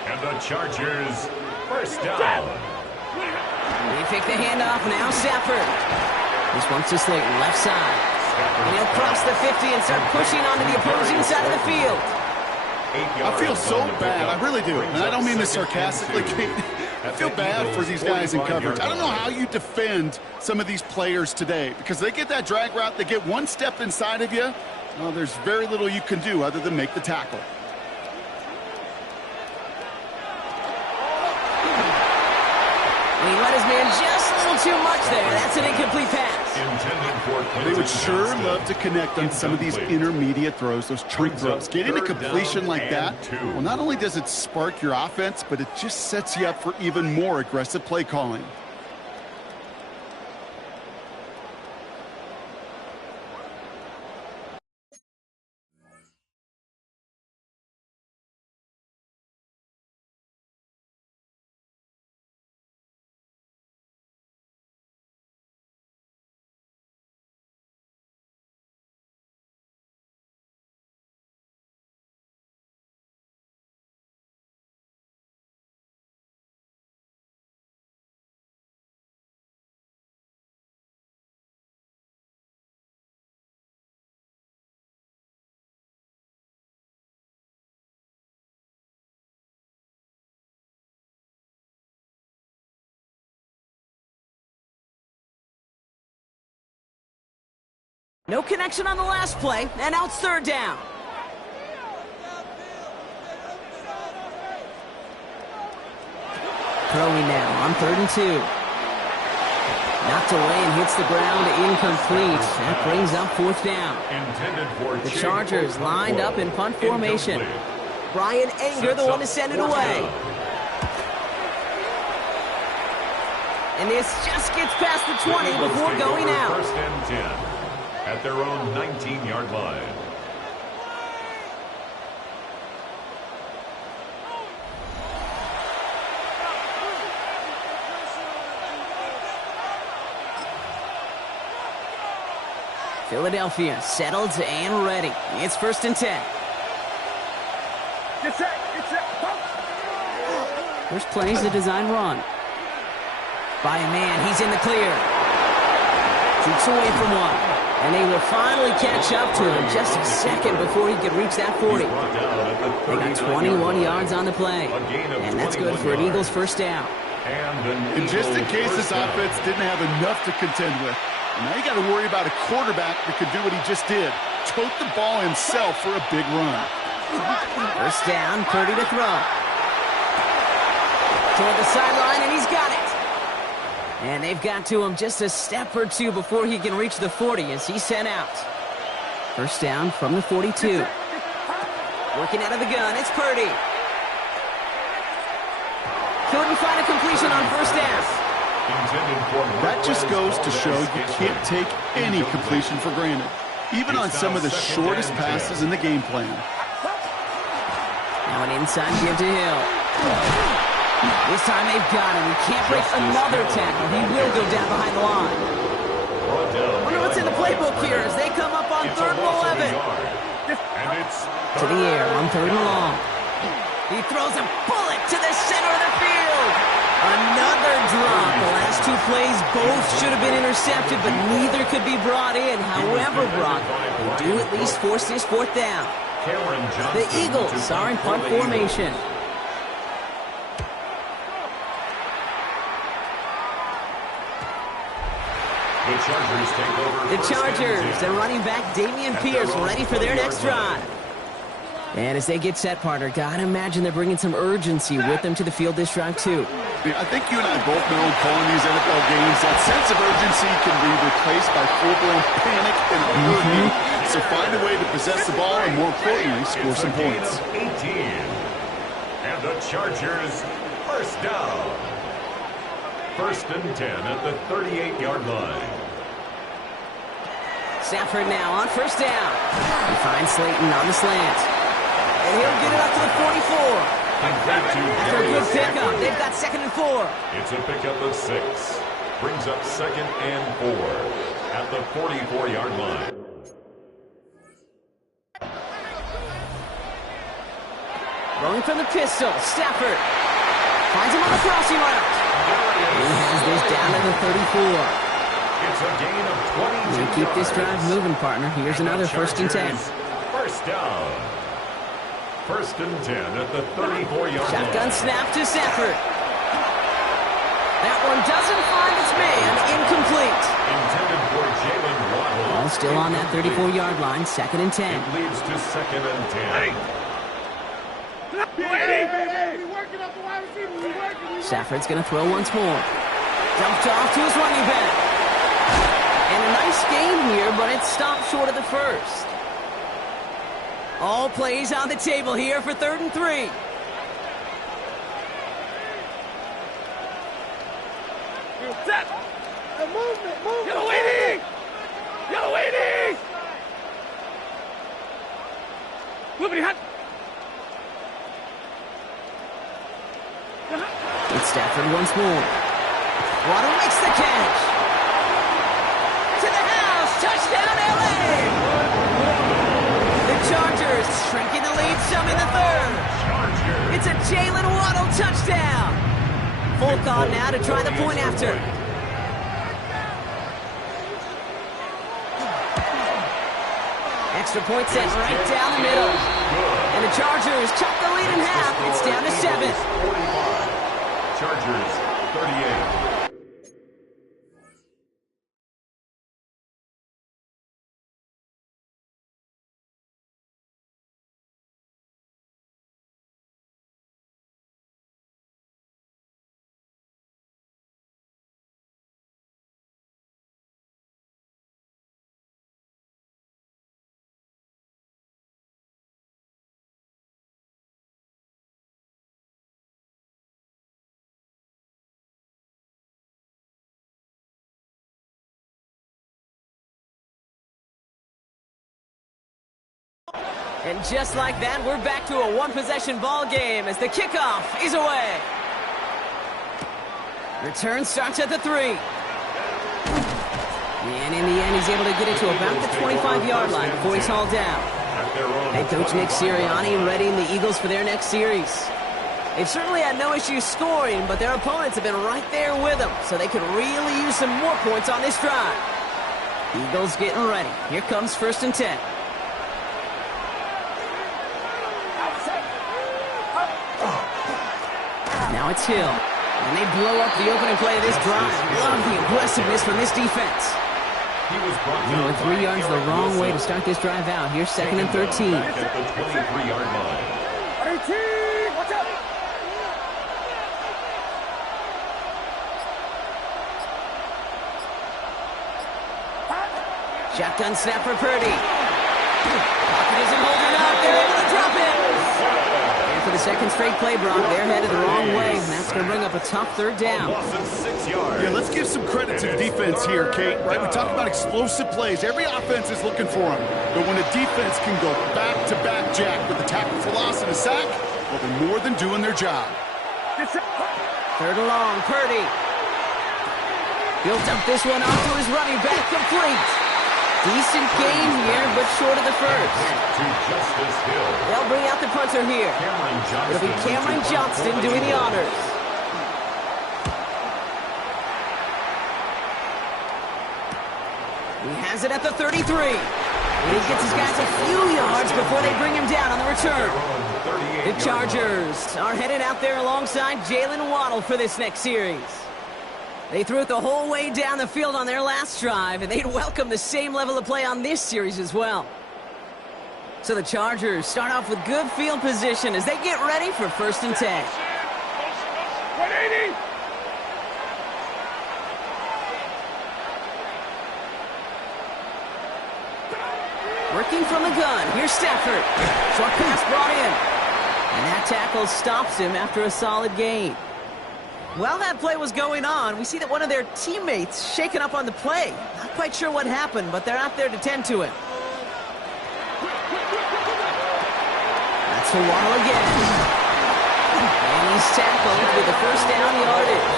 And the Chargers first down. They pick the handoff now, Stafford. This one's to Slayton, left side. And he'll cross the 50 and start pushing onto the opposing side of the field. I feel so bad. I really do. And I don't mean this sarcastically, Kate. I feel bad for these guys in coverage. I don't know how you defend some of these players today because they get that drag route, they get one step inside of you. Well, there's very little you can do other than make the tackle. And he let his man just a little too much there. That's an incomplete pass. They would sure love to connect on some of these intermediate throws, those chunk throws. Getting a completion like that, well, not only does it spark your offense, but it just sets you up for even more aggressive play calling. No connection on the last play, and now it's third down. Throwing now on 3rd and 2. Knocked away and hits the ground, incomplete. That brings up 4th down. The Chargers lined up in punt formation. Brian Anger, the one to send it away. And this just gets past the 20 before going out. 1st and 10 at their own 19-yard line. Philadelphia settled and ready. It's 1st and 10. Get set, get set. First play is a design run. By a man, he's in the clear. Shoots away from one. And they will finally catch up to him just a second before he could reach that 40. They got 21 yards on the play. And that's good for an Eagles first down. And just in case this offense didn't have enough to contend with, now you got to worry about a quarterback that could do what he just did. Tote the ball himself for a big run. First down, Purdy to throw. Toward the sideline, and he's got it. And they've got to him just a step or two before he can reach the 40 as he's sent out. First down from the 42. Working out of the gun, it's Purdy. Couldn't find a completion on first down. That just goes to show you can't take any completion for granted, even on some of the shortest passes in the game plan. Now an inside give to Hill. This time they've got him. He can't break another tackle. He will go down behind the line. Wonder what's in the playbook here as they come up on 3rd and 11. To the air on 3rd and long. He throws a bullet to the center of the field. Another drop. The last 2 plays both should have been intercepted, but neither could be brought in. However, Brock, they do at least force this 4th down. The Eagles are in punt formation. The Chargers, their running back Dameon Pierce, ready for their next drive. And as they get set, partner, gotta imagine they're bringing some urgency with them to the field this drive, too. I think you and I both know calling these NFL games, that sense of urgency can be replaced by full-blown panic and uncertainty. So find a way to possess the ball and, more importantly, score some points. 18. And the Chargers, first down. 1st and 10 at the 38-yard line. Stafford now on first down. He finds Slayton on the slant. And he'll get it up to the 44. After a good pickup, they've got 2nd and 4. It's a pickup of 6. Brings up 2nd and 4 at the 44-yard line. Rolling from the pistol, Stafford finds him on the crossing route. He has this down to the 34. It's a gain of 22 We keep this drive moving, partner. Here's another 1st and 10. First down. 1st and 10 at the 34-yard line. Shotgun snap to Stafford. That one doesn't find its man. Incomplete. Intended for Jalen Waddle. Ball still on that 34-yard line. 2nd and 10. It leads to 2nd and 10. Stafford's going to throw once more. Dumped off to his running back. And a nice gain here, but it stopped short of the first. All plays on the table here for 3rd and 3. Set. Move. Yellow waiting. Moving hot. It's Stafford once more. Waddle makes the catch. To the house. Touchdown, L.A. The Chargers shrinking the lead some in the 3rd. It's a Jalen Waddle touchdown. Folk on now to try the point after. Extra point set right down the middle. And the Chargers chop the lead in half. It's down to 7. Chargers 38. And just like that, we're back to a one-possession ball game as the kickoff is away. Return starts at the 3. And in the end, he's able to get it to about the 25-yard line before he's hauled down. Head coach Nick Sirianni readying the Eagles for their next series. They've certainly had no issues scoring, but their opponents have been right there with them, so they could really use some more points on this drive. Eagles getting ready. Here comes 1st and 10. Now it's Hill. And they blow up the opening play of this drive. Love the aggressiveness from this defense. With 3 yards the wrong way to start this drive out. Here's 2nd and 13. At the 23-yard line. 18! Watch out! Shotgun snap for Purdy. Pocket isn't holding up. They're able to drop it. And for the second straight play, Brock, they're headed the wrong way. And that's going to bring up a tough 3rd down. Loss of 6 yards. Yeah, let's give some credit to the defense here, Kate. Right? We talk about explosive plays. Every offense is looking for them. But when a defense can go back-to-back, Jack, with a tackle for loss and a sack, well, they're more than doing their job. 3rd and long, Purdy. Built up this one onto his running back, complete. Decent gain here, but short of the first. To Justice Hill. They'll bring out the punter here. It'll be Cameron Johnston doing the honors. He has it at the 33. And he gets his guys a few yards before they bring him down on the return. The Chargers are headed out there alongside Jalen Waddle for this next series. They threw it the whole way down the field on their last drive, and they'd welcome the same level of play on this series as well. So the Chargers start off with good field position as they get ready for 1st and 10. 180! Working from the gun, here's Stafford. Short pass brought in. And that tackle stops him after a solid gain. While that play was going on, we see that one of their teammates shaken up on the play. Not quite sure what happened, but they're out there to tend to him. That's for Waddle again. And he's tackled with the 1st down yardage.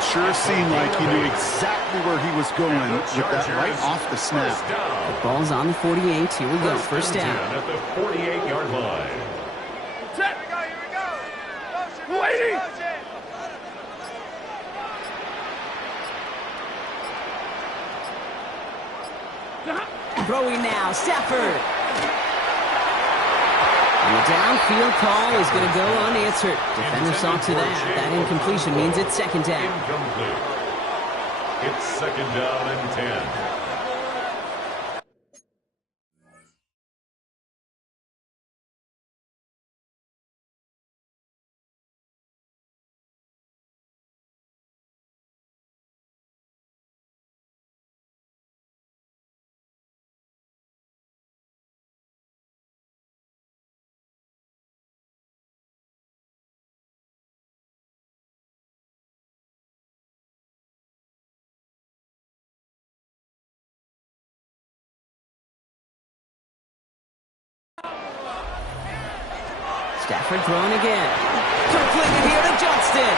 It sure seemed like he knew exactly where he was going with that right off the snap. The ball's on the 48. Here we go, 1st down. At the 48-yard line. Set! Here we go! 180! Throwing now, Stafford. And the downfield call is going to go unanswered. Defender saw to that. That incompletion means it's 2nd down. Incomplete. It's 2nd down and 10. Stafford thrown again. Completed here to Johnston.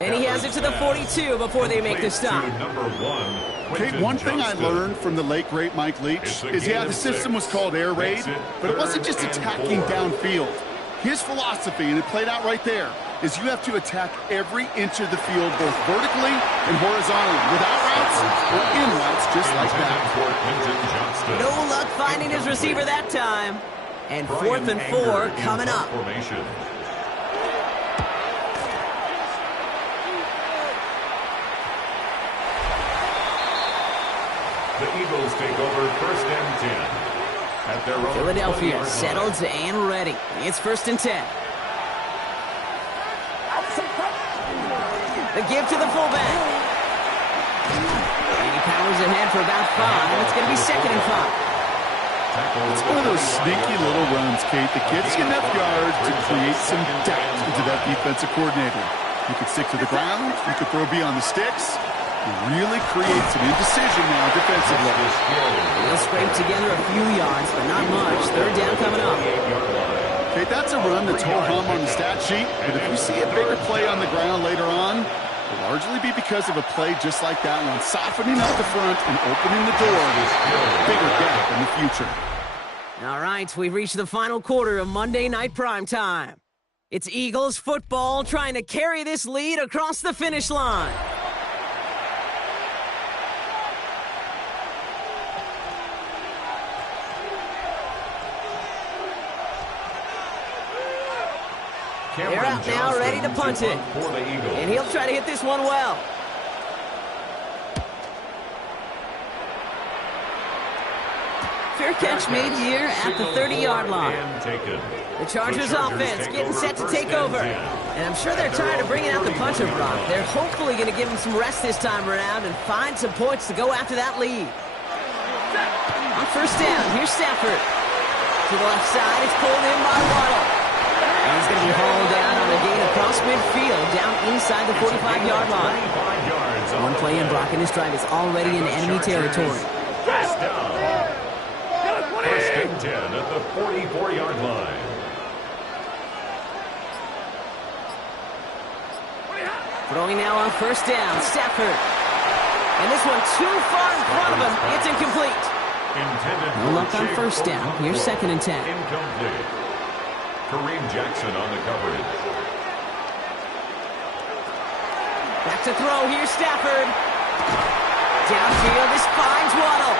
And he has it to the 42 before they make the stop. Kate, one thing I learned from the late, great Mike Leach is, yeah, the system was called air raid, but it wasn't just attacking downfield. His philosophy, and it played out right there, is you have to attack every inch of the field, both vertically and horizontally, without routes or in routes, just like that. No luck finding his receiver that time. And 4th and 4 coming up. The Eagles take over 1st and 10. At their own Philadelphia settled and ready. It's 1st and 10. The give to the fullback. And he powers ahead for about 5. It's going to be 2nd and 5. It's one of those sneaky little runs, Kate, that gets you enough yards to create some doubt into that defensive coordinator. You could stick to the ground. You could throw beyond the sticks. You really create some indecision now defensively. He'll scrape together a few yards, but not much. 3rd down coming up. Kate, that's a run that's ho-hum on the stat sheet, but if you see a bigger play on the ground later on, it'll largely be because of a play just like that one, softening up the front and opening the door to a bigger gap in the future. All right, we've reached the final quarter of Monday Night Primetime. It's Eagles football trying to carry this lead across the finish line. They're out now, ready to punt it. And he'll try to hit this one well. Fair catch made here at the 30-yard line. The Chargers offense getting set to take over. And I'm sure they're tired of bringing out the punter, Brock. They're hopefully going to give him some rest this time around and find some points to go after that lead. On 1st down, here's Stafford. To the left side, it's pulled in by Waddle. And he's going to be hauled down on a gain across midfield, down inside the 45-yard line. One play in, Brock, and this drive is already in enemy territory. First down. 1st and 10 at the 44-yard line. Throwing now on 1st down, Stafford. And this one too far in front of him. It's incomplete. No luck on 1st down. Here's 2nd and 10. Incomplete. Kareem Jackson on the coverage. Back to throw. Here's Stafford. Downfield. This finds Waddle.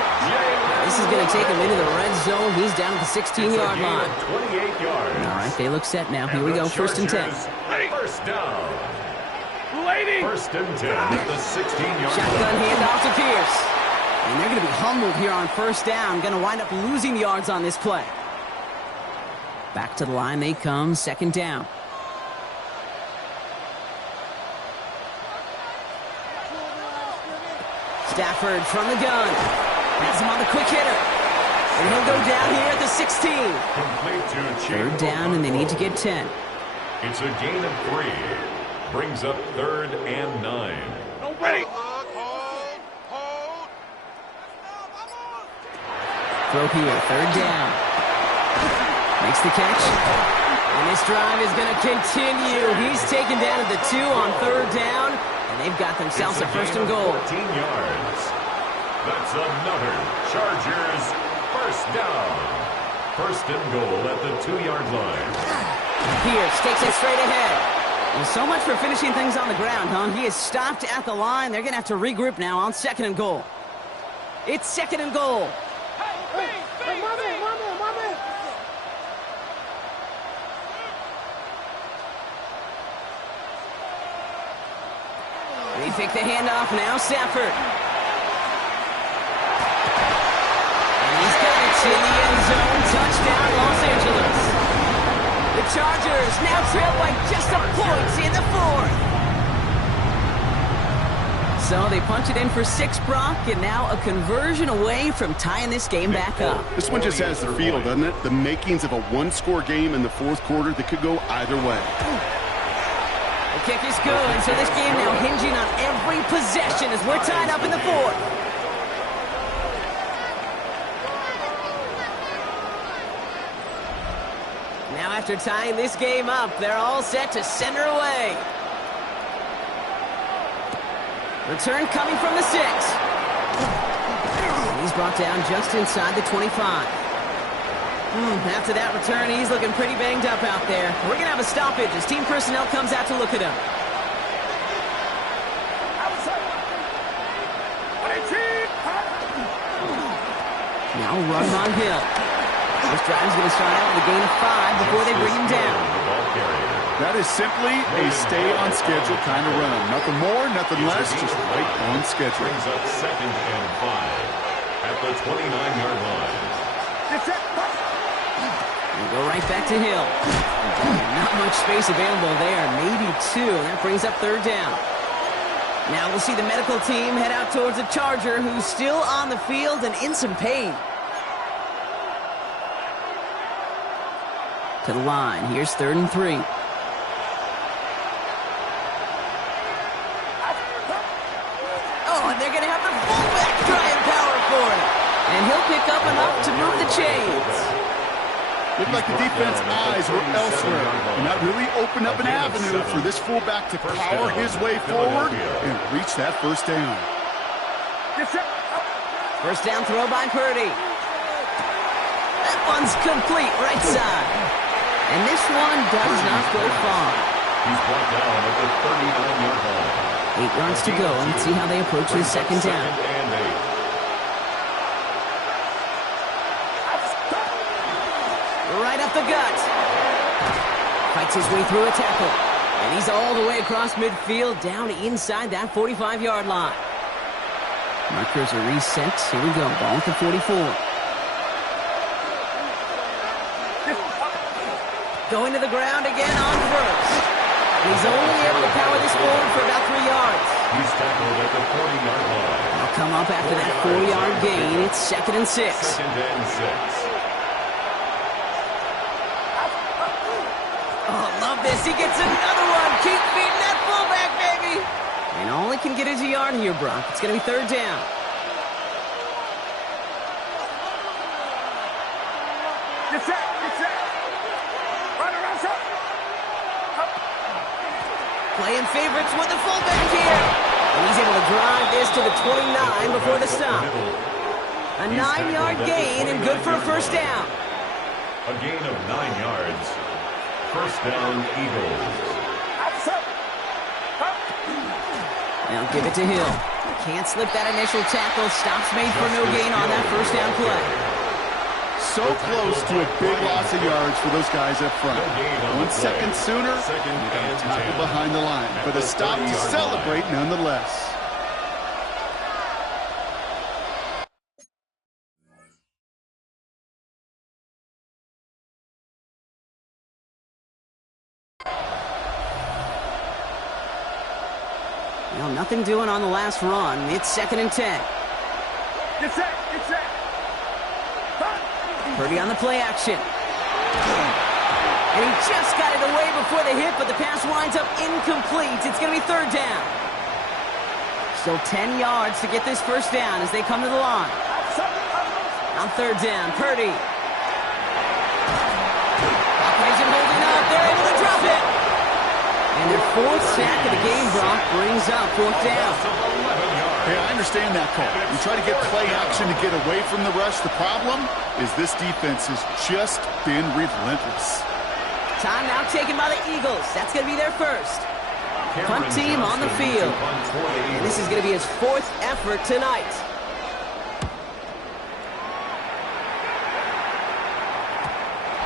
This is going to take him into the red zone. He's down at the 16-yard line. 28 yards. All right, they look set now. Here we go. 1st and 10. First down. 1st and 10 at the 16-yard line. Shotgun handoff to Pierce. And they're going to be humbled here on 1st down. Going to wind up losing yards on this play. Back to the line they come. 2nd down. Stafford from the gun. Has him on the quick hitter. And he'll go down here at the 16. Complete to 3rd down, and they need to get 10. It's a gain of 3. Brings up 3rd and 9. Ready. Throw here, 3rd down. Makes the catch. And this drive is going to continue. He's taken down at the 2 on 3rd down. And they've got themselves a 1st and goal. 14 yards. That's another Chargers 1st down. 1st and goal at the 2-yard line. Pierce takes it straight ahead. Well, so much for finishing things on the ground, huh? He is stopped at the line. They're going to have to regroup now on 2nd and goal. It's 2nd and goal. They take the handoff now, Stafford. And he's got it in the end zone. Touchdown, Los Angeles. The Chargers now trail by just a point in the 4th. So they punch it in for 6, Brock, and now a conversion away from tying this game back up. This one just has the feel, doesn't it? The makings of a one-score game in the 4th quarter that could go either way. The kick is good, so this game now hinging on every possession as we're tied up in the 4th. Now after tying this game up, they're all set to send her away. Return coming from the 6. He's brought down just inside the 25. After that return, he's looking pretty banged up out there. We're going to have a stoppage as team personnel comes out to look at him. Now run on Hill. This drive's going to start out with a gain of 5 before they bring him down. That is simply a stay-on-schedule kind of run. Nothing more, nothing less, just right on schedule. Brings up 2nd and 5 at the 29-yard line. We go right back to Hill. Not much space available there. Maybe 2. That brings up 3rd down. Now we'll see the medical team head out towards a Charger who's still on the field and in some pain. To the line. Here's 3rd and 3. Oh, and they're going to have the fullback try and power for it. And he'll pick up enough to move the chains. Looked like the defense eyes were elsewhere, and that really opened up an avenue for this fullback to power his way forward and reach that first down. First down throw by Purdy. That one's complete right side. And this one does not go far. He's brought down at the 39-yard line. 8 yards to go. Let's see how they approach this second down. Right up the gut. Fights his way through a tackle. And he's all the way across midfield, down inside that 45-yard line. Markers are reset. Here we go. Ball at the 44. Going to the ground again on first. He's only able to power this forward for about 3 yards. He's tackled at the 40-yard line. They'll come up after that 4-yard gain. It's 2nd and 6. 2nd and 6. Oh, love this. He gets another one. Keep feeding that fullback, baby. And all he can get is a yard here, Brock. It's going to be 3rd down. Get set. Playing favorites with the fullback here. And he's able to drive this to the 29 before the stop. A 9-yard gain and good for a first down. A gain of 9 yards. First down, Eagles. Now give it to Hill. Can't slip that initial tackle. Stops made for no gain on that first down play. So close to a big loss of yards for those guys up front. 1 second sooner, and tackle behind the line. But a stop to celebrate nonetheless. Well, nothing doing on the last run. It's 2nd and 10. Get set. Purdy on the play action. And he just got it away before the hit, but the pass winds up incomplete. It's going to be 3rd down. Still 10 yards to get this first down as they come to the line. On 3rd down, Purdy. Operation holding up. They're able to drop it. And their 4th sack of the game, Brock, brings up 4th down. Hey, I understand that call. You try to get play action to get away from the rush. The problem is this defense has just been relentless. Time now taken by the Eagles. That's going to be their first. Punt team on the field. And this is going to be his 4th effort tonight.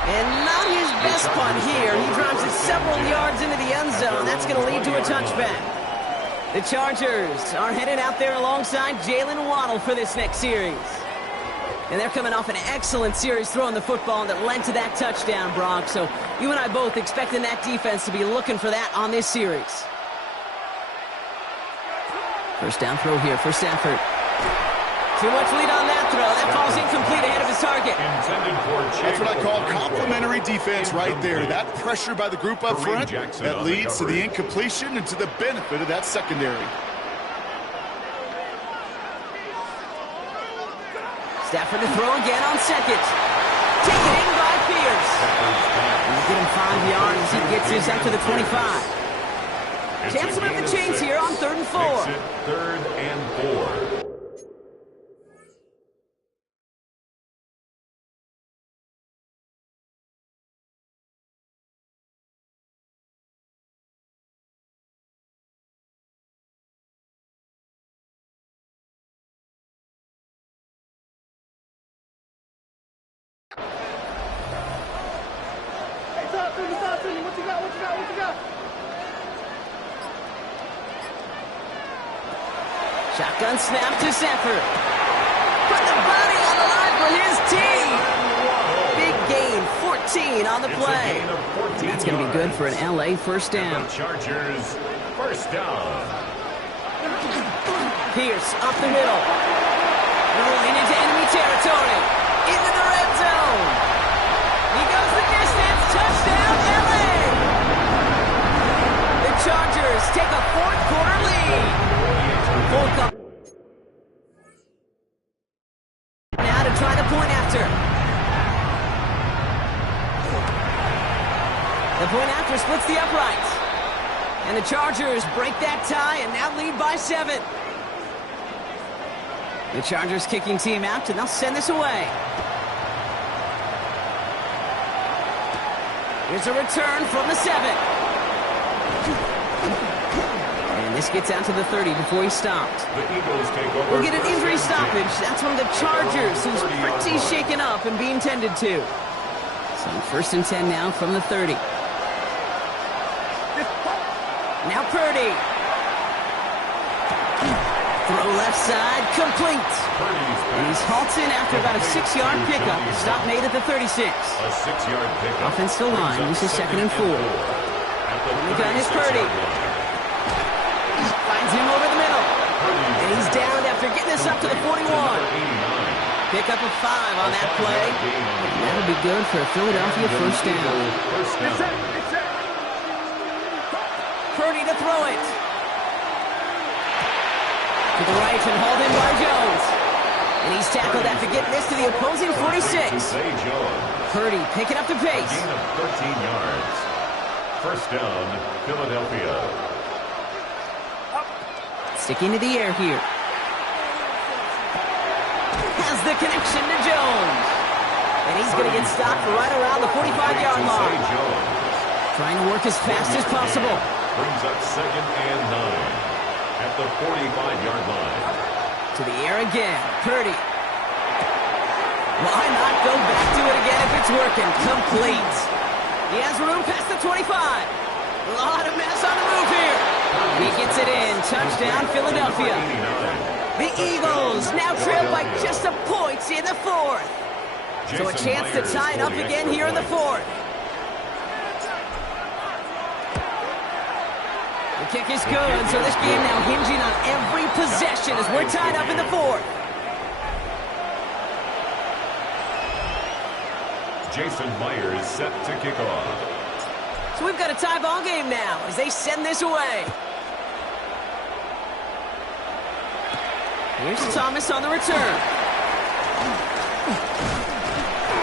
And not his best punt here. He drives it several yards into the end zone. That's going to lead to a touchback. The Chargers are headed out there alongside Jalen Waddle for this next series. And they're coming off an excellent series throwing the football that led to that touchdown, Brock. So you and I both expecting that defense to be looking for that on this series. First down throw here for Stafford. Too much lead on that throw. That falls incomplete ahead of his target. That's what I call complimentary defense right there. That pressure by the group up front, that leads to the incompletion and to the benefit of that secondary. Stafford to throw again on 2nd. Taken in by Pierce. He'll get him 5 yards as he gets this up to the 25. Chance to move the chains here on 3rd and 4. 3rd and 4. Shotgun snap to Stafford. Put the body on the line for his team. Big gain, 14 on the play. That's going to be good for an LA first down. Chargers, first down. Pierce up the middle. Rolling into enemy territory. Into the red zone. He goes the distance. Touchdown, LA! The Chargers take a fourth quarter lead. Now to try the point after. The point after splits the uprights. And the Chargers break that tie and now lead by 7. The Chargers kicking team out, and they'll send this away. Here's a return from the 7. And this gets out to the 30 before he's stopped. The Eagles take over. We'll get an injury stoppage. That's one of the Chargers who's pretty shaken up and being tended to. So first and 10 now from the 30. Now Purdy. Throw left side, complete. And he's halted after about a 6-yard pickup. Stop made at the 36. A 6-yard pickup. Offensive line. This is second and 4. And the gun is Purdy. Finds him over the middle. And he's down after getting this up to the 41. Pick up a 5 on that play. And that'll be good for a Philadelphia first down. Purdy to throw it. To the right and hauled in by Jones. And he's tackled after getting this to the opposing 46. Purdy picking up the pace. Gain of 13 yards. First down, Philadelphia. Sticking to the air here. Has the connection to Jones. And he's going to get stopped right around the 45-yard line. Trying to work as fast as possible. Brings up second and 9. At the 45-yard line. To the air again. Purdy. Why not go back to it again if it's working? Complete. He has room past the 25. A lot of mess on the move here. And he gets it in. Touchdown, Philadelphia. The Eagles now trail by just a point in the 4th. So a chance to tie it up again here in the 4th. The kick is good, so this game now hinging on every possession as we're tied up in the 4th. Jason Myers set to kick off. So we've got a tie ball game now as they send this away. Here's Thomas on the return.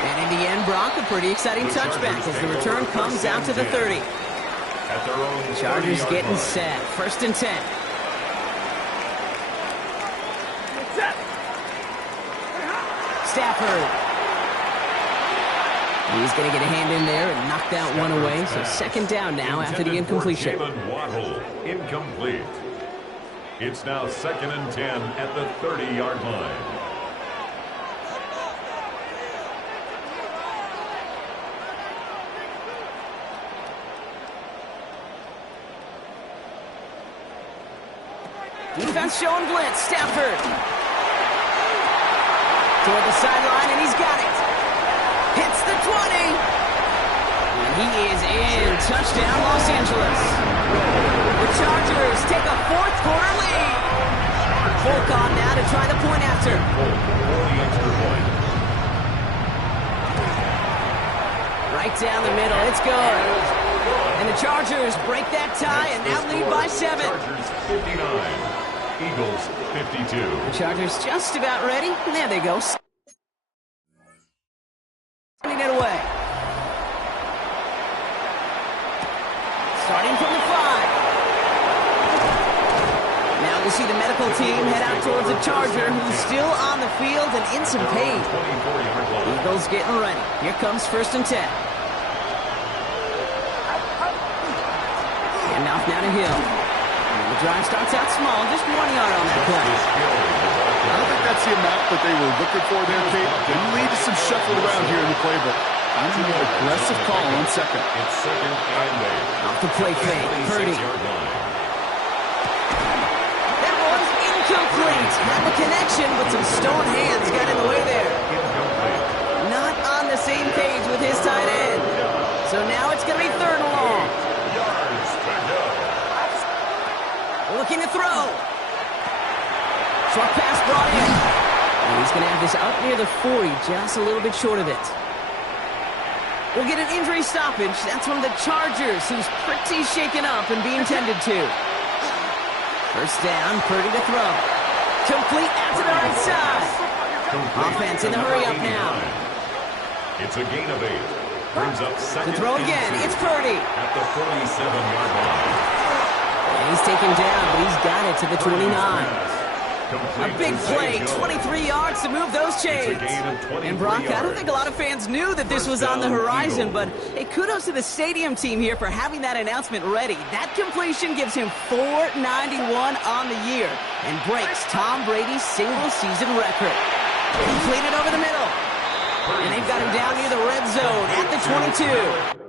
And in the end, Brock, a pretty exciting touchback as the return comes out to the 30. At their own Chargers getting line. set. First and 10. Stafford. He's going to get a hand in there and knock that one away. So second down now after the incompletion. Jalen Waddle, incomplete. It's now second and 10 at the 30-yard line. Defense showing blitz. Stafford. Toward the sideline, and he's got it. Hits the 20. And he is in. Touchdown, Los Angeles. The Chargers take a fourth quarter lead. Folk on now to try the point after. Right down the middle. It's good. And the Chargers break that tie and now lead by 7. Chargers 59. Eagles 52. The Chargers just about ready. And there they go. Sending it away. Starting from the 5. Now we see the medical team head out towards the Charger, who's still on the field and in some pain. 24-yard line. Eagles getting ready. Here comes first and 10. And off now to Hill. The drive starts out small, just 1 yard on that play. I don't think that's the amount that they were looking for there, Kate. They lead to some shuffle around here in the playbook. I'm going to get an aggressive call on second. It's second and 8. Off the play fake, Purdy. 36-yard line. That one's incomplete. Had the connection, but some stone hands got in the way there. Incomplete. Not on the same page with his tight end. So now it's going to be third and long. Yards to go. Looking to throw. going to have this up near the 40, just a little bit short of it. We'll get an injury stoppage. That's from the Chargers, who's pretty shaken up and being tended to. First down, Purdy to throw. Complete out to the right side. Offense in the hurry up now. It's a gain of 8. Brings up second. To throw again, it's Purdy. At the 47-yard line. And he's taken down, but he's got it to the 29. A big play, 23 yards to move those chains. And Brock, I don't think a lot of fans knew that this was on the horizon, but hey, kudos to the stadium team here for having that announcement ready. That completion gives him 491 on the year and breaks Tom Brady's single-season record. Completed over the middle. And they've got him down near the red zone at the 22.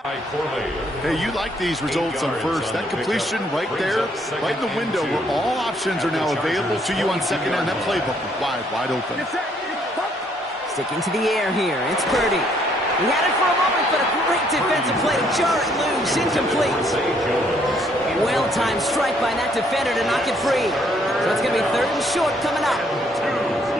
Hey, you like these results on first. That completion right there, right in the window where all options are now available to you on second down. That playbook wide open. Sticking to the air here. It's Purdy. He had it for a moment, but a great defensive play to jar it loose. Incomplete. Well-timed strike by that defender to knock it free. So it's going to be 3rd and short coming up.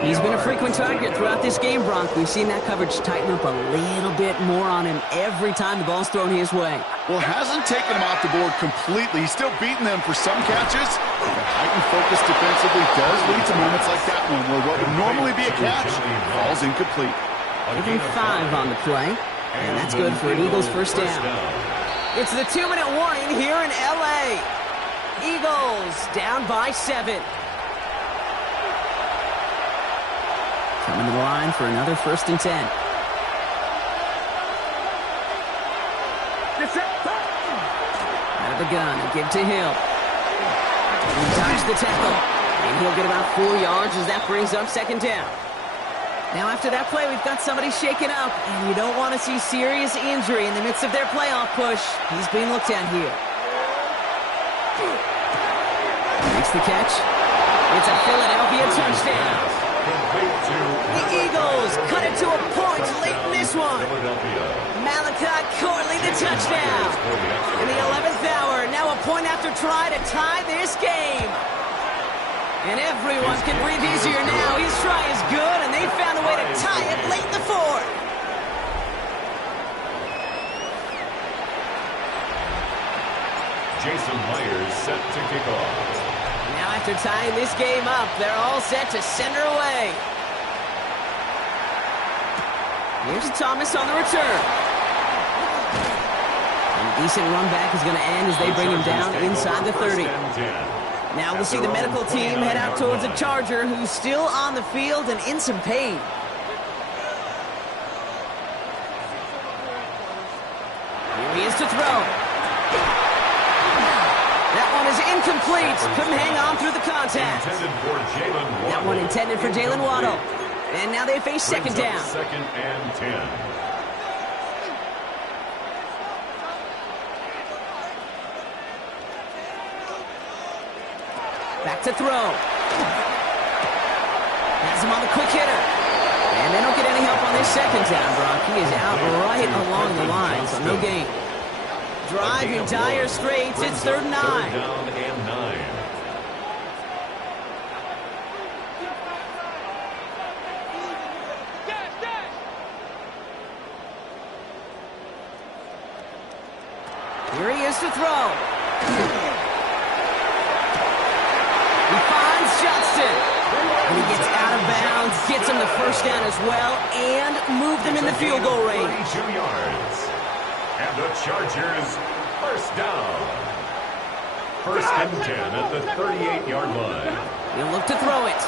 He's been a frequent target throughout this game, Bronk. We've seen that coverage tighten up a little bit more on him every time the ball's thrown his way. Well, hasn't taken him off the board completely. He's still beating them for some catches. But the heightened focus defensively does lead to moments like that one where what would normally be a catch falls incomplete. Giving 5 on the play, and that's good for an Eagles first down. It's the 2-minute warning here in L.A. Eagles down by 7. Coming to the line for another 1st and 10. Out of the gun, a give to Hill. He dodged the tackle, and he'll get about 4 yards as that brings up 2nd down. Now after that play, we've got somebody shaken up, and you don't want to see serious injury in the midst of their playoff push. He's being looked at here. Makes the catch. It's a Philadelphia touchdown. The Eagles cut it to a point late in this one. Malachi Corley the touchdown. In the 11th hour, now a point after try to tie this game. And everyone can breathe easier now. His try is good, and they found a way to tie it late in the 4th. Jason Myers set to kick off. Now after tying this game up, they're all set to send her away. Here's Thomas on the return. And a decent run back is going to end as they bring him down inside the 30. Now we'll see the medical team head out towards a Charger who's still on the field and in some pain. Here he is to throw. That one is incomplete. Couldn't hang on through the contact. That one intended for Jalen Waddle. And now they face 2nd down. 2nd and 10. Back to throw. Has him on the quick hitter. And they don't get any help on this 2nd down, Brock. He is out right along the line, so no gain. Drive in dire straits. It's 3rd and 9. 3rd down and 9. Here he is to throw. He finds Johnston. And he gets out of bounds, gets him the 1st down as well, and moved him in the field goal range. 32 yards. And the Chargers, 1st down. 1st and 10 at the 38-yard line. He'll look to throw it.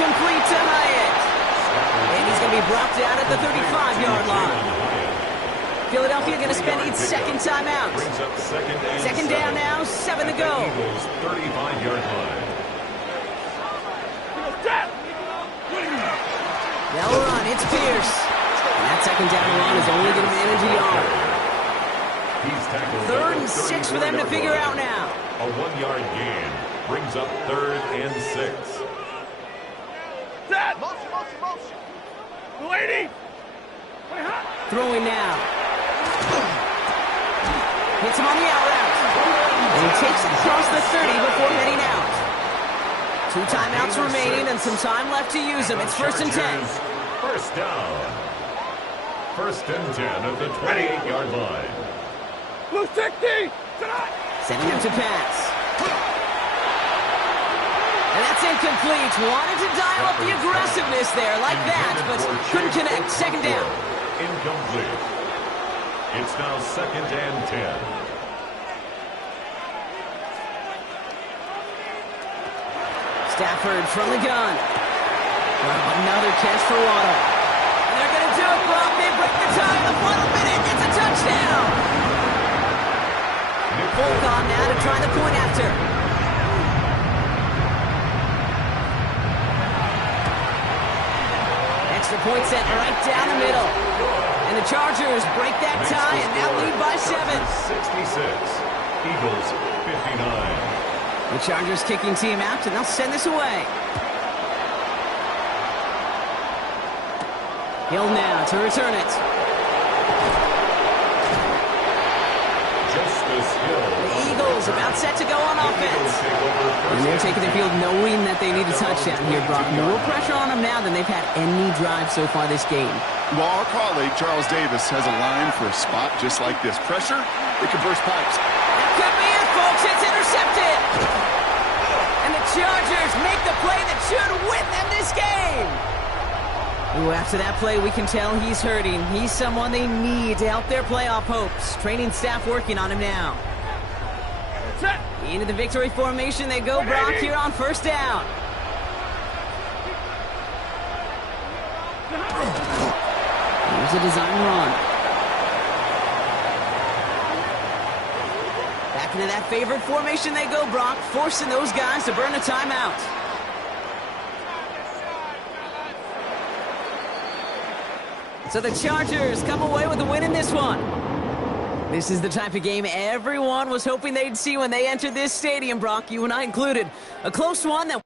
Complete to Hyatt. And he's going to be brought down at the 35-yard line. Philadelphia going to spend its 2nd timeout. Brings up 2nd down now, 7 to go. Eagles 35-yard line. They'll run, it's Pierce. And that 2nd down run is only going to manage a yard. He's tackled. 3rd and 6 for them to figure out now. A 1-yard gain brings up 3rd and 6. Set! Motion! Lady! Throwing now. Hits him on the out route. And he takes it across the 30 before heading out. 2 timeouts remaining and some time left to use them. It's 1st and 10. First down. 1st and 10 at the 28-yard line. Blue 60! Sending him to pass. And that's incomplete. Wanted to dial up the aggressiveness there like that, but couldn't connect. 2nd down. Incomplete. It's now 2nd and 10. Stafford from the gun. Well, another catch for Waddle. And they're going to do it, Brock. They break the tie in the final minute. It's a touchdown. Folk on now to try the point after. Extra point set right down the middle. And the Chargers break that tie and now lead by 7. 66. Eagles 59. The Chargers kicking team out, and they'll send this away. Hill now to return it. Justice Hill. The Eagles about set to go on offense. And they're taking the field knowing that they need a touchdown here, Brock. More pressure on them now than they've had any drive so far this game. Well, our colleague, Charles Davis, has a line for a spot just like this. Pressure, it can burst pipes. That could be it, folks. It's intercepted. And the Chargers make the play that should win them this game. Ooh, after that play, we can tell he's hurting. He's someone they need to help their playoff hopes. Training staff working on him now. Into the victory formation they go, Brock, here on 1st down. Here's a design run. Back into that favorite formation they go, Brock, forcing those guys to burn a timeout. So the Chargers come away with a win in this one. This is the type of game everyone was hoping they'd see when they entered this stadium, Brock, you and I included. A close one that